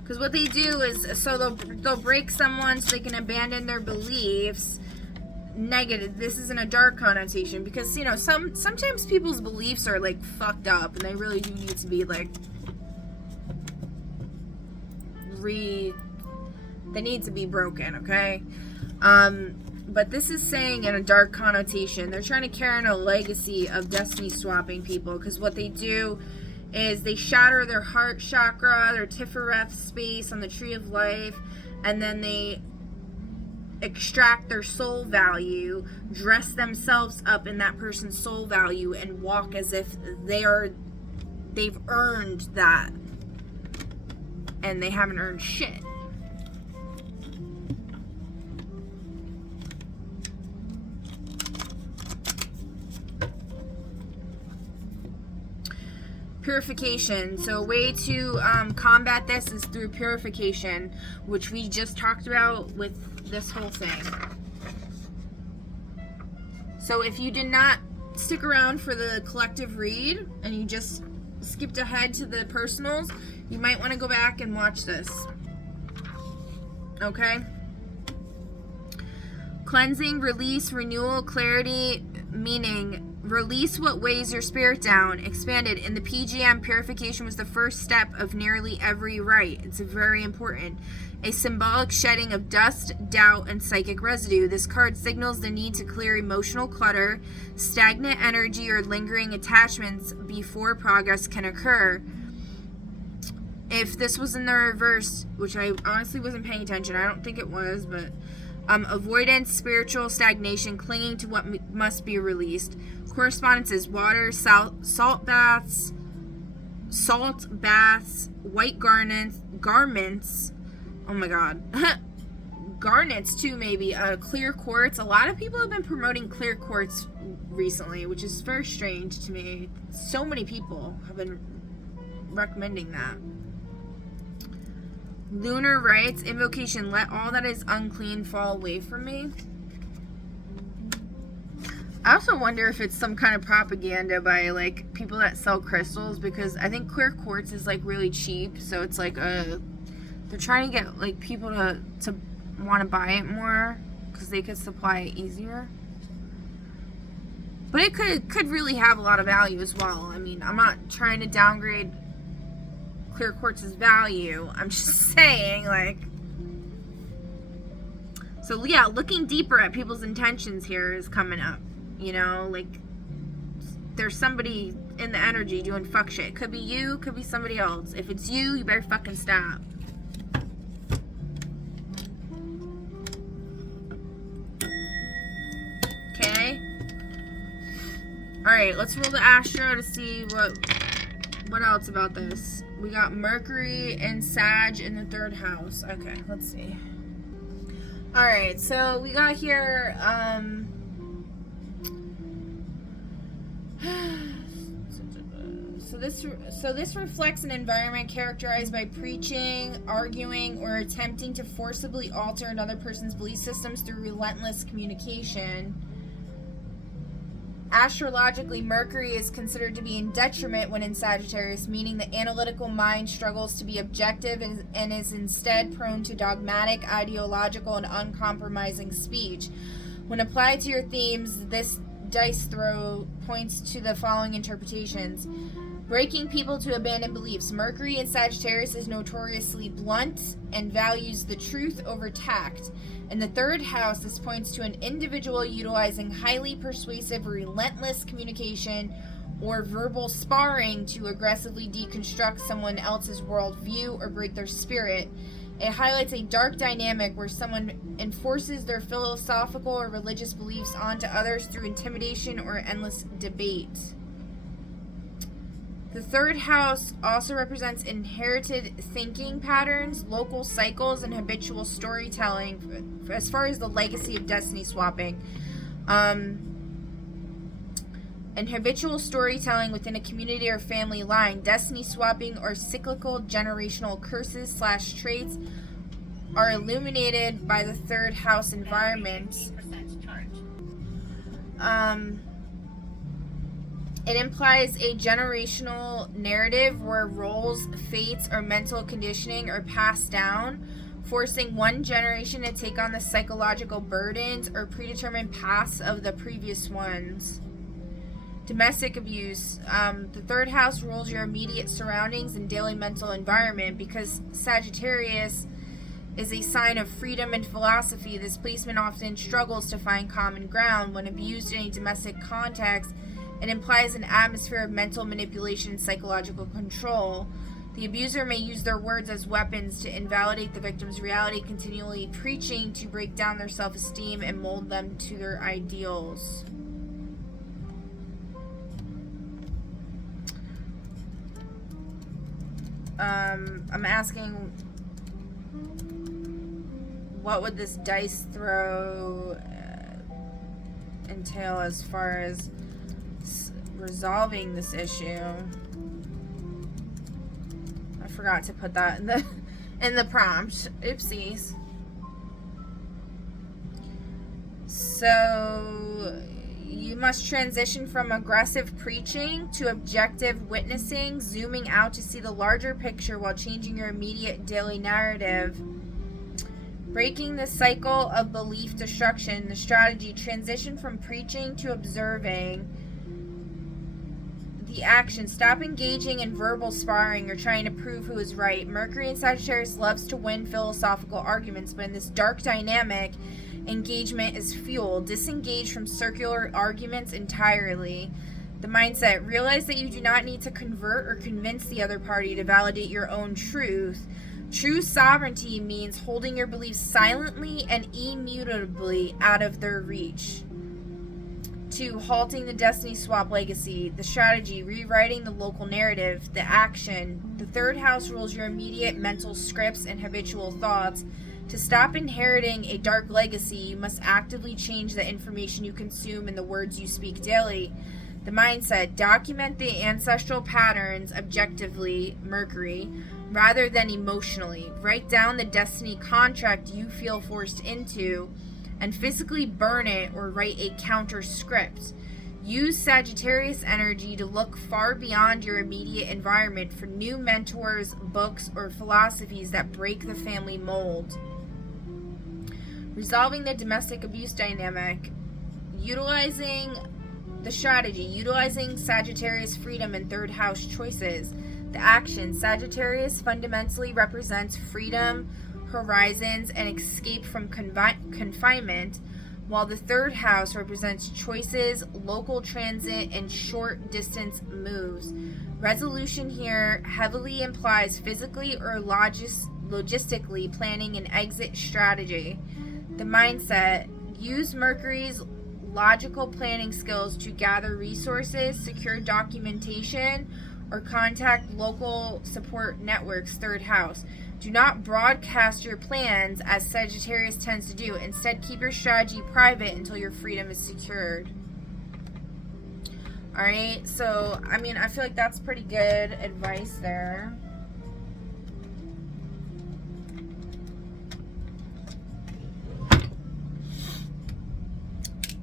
Because what they do is, so they'll break someone so they can abandon their beliefs. Negative. This is in a dark connotation because, you know, sometimes people's beliefs are like fucked up and they really do need to be like they need to be broken, okay? But this is saying in a dark connotation, they're trying to carry on a legacy of destiny swapping people, because what they do is they shatter their heart chakra, their Tifereth space on the tree of life, and then they extract their soul value, dress themselves up in that person's soul value, and walk as if they've earned that, and they haven't earned shit. Purification. So a way to combat this is through purification, which we just talked about with this whole thing. So if you did not stick around for the collective read and you just skipped ahead to the personals, you might want to go back and watch this. Okay? Cleansing, release, renewal, clarity, meaning release what weighs your spirit down. Expanded. In the PGM, purification was the first step of nearly every rite. It's very important. A symbolic shedding of dust, doubt, and psychic residue. This card signals the need to clear emotional clutter, stagnant energy, or lingering attachments before progress can occur. If this was in the reverse, which I honestly wasn't paying attention, I don't think it was, but avoidance, spiritual stagnation, clinging to what must be released. Correspondences: water, salt baths, white garments. Oh my god. Garnets too, maybe. Clear quartz. A lot of people have been promoting clear quartz recently, which is very strange to me. So many people have been recommending that. Lunar rites, invocation, let all that is unclean fall away from me. I also wonder if it's some kind of propaganda by like people that sell crystals, because I think clear quartz is like really cheap, so it's like they're trying to get like people to want to buy it more because they could supply it easier. But it could really have a lot of value as well. I mean, I'm not trying to downgrade clear quartz's value. I'm just saying, like, so yeah, looking deeper at people's intentions here is coming up. You know, like, there's somebody in the energy doing fuck shit. Could be you, could be somebody else. If it's you, you better fucking stop. Okay? Alright, let's roll the Astro to see what else about this. We got Mercury and Sag in the 3rd house. Okay, let's see. Alright, so we got here, So this reflects an environment characterized by preaching, arguing, or attempting to forcibly alter another person's belief systems through relentless communication. Astrologically, Mercury is considered to be in detriment when in Sagittarius, meaning the analytical mind struggles to be objective and is instead prone to dogmatic, ideological, and uncompromising speech. When applied to your themes, this dice throw points to the following interpretations. Breaking people to abandon beliefs. Mercury in Sagittarius is notoriously blunt and values the truth over tact. In the 3rd house, this points to an individual utilizing highly persuasive, relentless communication or verbal sparring to aggressively deconstruct someone else's worldview or break their spirit. It highlights a dark dynamic where someone enforces their philosophical or religious beliefs onto others through intimidation or endless debate. The 3rd house also represents inherited thinking patterns, local cycles, and habitual storytelling as far as the legacy of destiny swapping. And habitual storytelling within a community or family line. Destiny swapping or cyclical generational curses / traits are illuminated by the 3rd house environment. It implies a generational narrative where roles, fates, or mental conditioning are passed down, forcing one generation to take on the psychological burdens or predetermined paths of the previous ones. Domestic abuse. The 3rd house rules your immediate surroundings and daily mental environment. Because Sagittarius is a sign of freedom and philosophy, this placement often struggles to find common ground. When abused in a domestic context, it implies an atmosphere of mental manipulation and psychological control. The abuser may use their words as weapons to invalidate the victim's reality, continually preaching to break down their self-esteem and mold them to their ideals. I'm asking, what would this dice throw entail as far as resolving this issue? I forgot to put that in the prompt. Oopsies. So you must transition from aggressive preaching to objective witnessing, zooming out to see the larger picture while changing your immediate daily narrative. Breaking the cycle of belief destruction. The strategy: transition from preaching to observing. The action: stop engaging in verbal sparring or trying to prove who is right. Mercury in Sagittarius loves to win philosophical arguments, but in this dark dynamic, engagement is fuel. Disengage from circular arguments entirely. The mindset: realize that you do not need to convert or convince the other party to validate your own truth. True sovereignty means holding your beliefs silently and immutably out of their reach. 2. Halting the destiny swap legacy. The strategy: rewriting the local narrative. The action: the 3rd house rules your immediate mental scripts and habitual thoughts. To stop inheriting a dark legacy, you must actively change the information you consume and the words you speak daily. The mindset: document the ancestral patterns objectively, Mercury, rather than emotionally. Write down the destiny contract you feel forced into and physically burn it or write a counter script. Use Sagittarius energy to look far beyond your immediate environment for new mentors, books, or philosophies that break the family mold. Resolving the domestic abuse dynamic. Utilizing the strategy: utilizing Sagittarius freedom and 3rd house choices. The action: Sagittarius fundamentally represents freedom, horizons, and escape from confinement. while the third house represents choices, local transit, and short distance moves. Resolution here heavily implies physically or logistically planning an exit strategy. The mindset: use Mercury's logical planning skills to gather resources, secure documentation, or contact local support networks. Third house. Do not broadcast your plans as Sagittarius tends to do. Instead, keep your strategy private until your freedom is secured. Alright, so, I mean, I feel like that's pretty good advice there.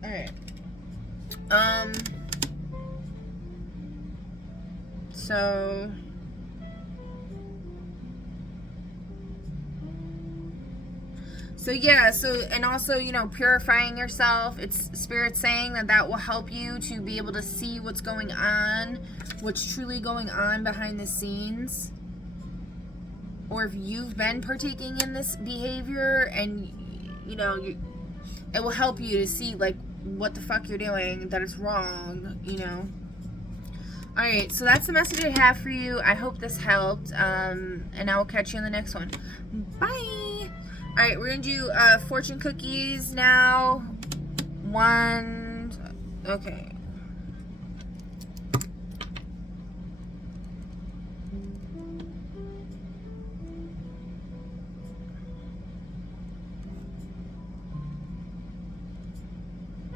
Alright. So yeah, and also, you know, purifying yourself. It's Spirit saying that will help you to be able to see what's going on, what's truly going on behind the scenes. Or if you've been partaking in this behavior and, you know, it will help you to see, like, what the fuck you're doing, that it's wrong, you know. Alright, so that's the message I have for you. I hope this helped, and I will catch you in the next one. Bye! Alright, we're going to do fortune cookies now. Okay.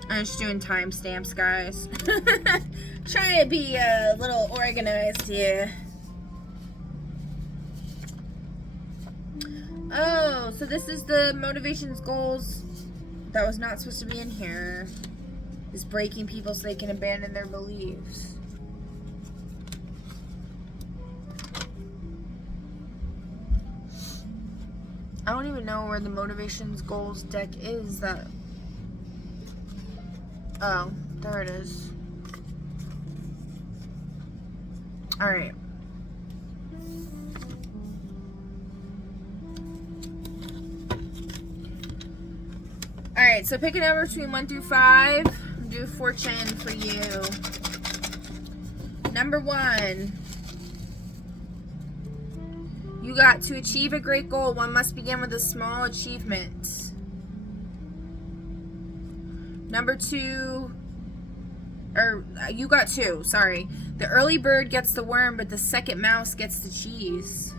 I'm just doing timestamps, guys. Trying to be a little organized here. Oh, so this is the motivations, goals that was not supposed to be in here. Is breaking people so they can abandon their beliefs. I don't even know where the motivations, goals deck is. That. Oh, there it is. Alright. Alright, so pick a number between 1 through 5. Do fortune for you. Number 1. You got: to achieve a great goal, one must begin with a small achievement. Number 2, or you got 2, sorry. The early bird gets the worm, but the second mouse gets the cheese.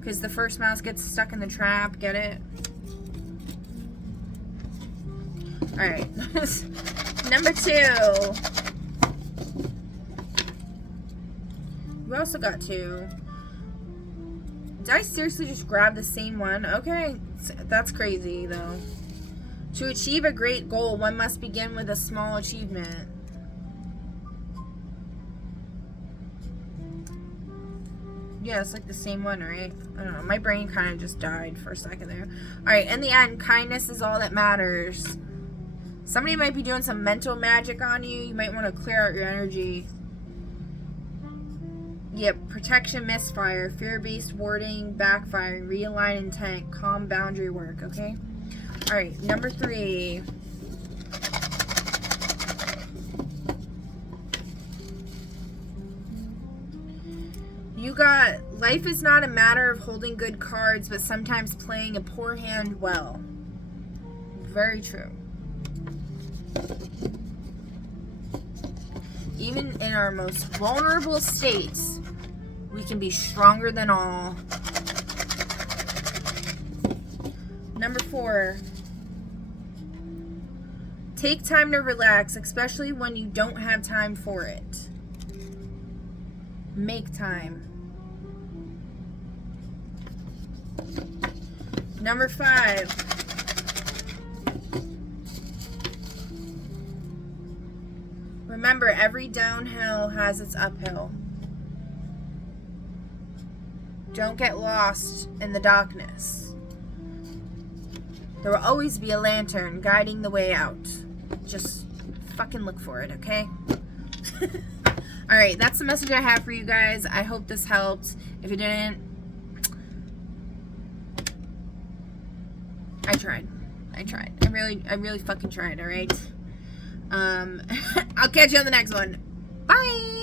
Because the first mouse gets stuck in the trap, get it? Alright. Number 2. You also got 2. Did I seriously just grab the same one? Okay. That's crazy, though. To achieve a great goal, one must begin with a small achievement. Yeah, it's like the same one, right? I don't know. My brain kind of just died for a second there. Alright, in the end, kindness is all that matters. Somebody might be doing some mental magic on you. You might want to clear out your energy. Yep, protection, misfire, fear-based warding, backfiring, realign intent, calm boundary work, okay? Alright, number 3. You got: life is not a matter of holding good cards, but sometimes playing a poor hand well. Very true. Even in our most vulnerable states, we can be stronger than all. Number 4. Take time to relax, especially when you don't have time for it. Make time. Number 5. Remember, every downhill has its uphill. Don't get lost in the darkness. There will always be a lantern guiding the way out. Just fucking look for it, okay? Alright, that's the message I have for you guys. I hope this helped. If it didn't, I tried. I tried. I really fucking tried, alright? I'll catch you on the next one. Bye!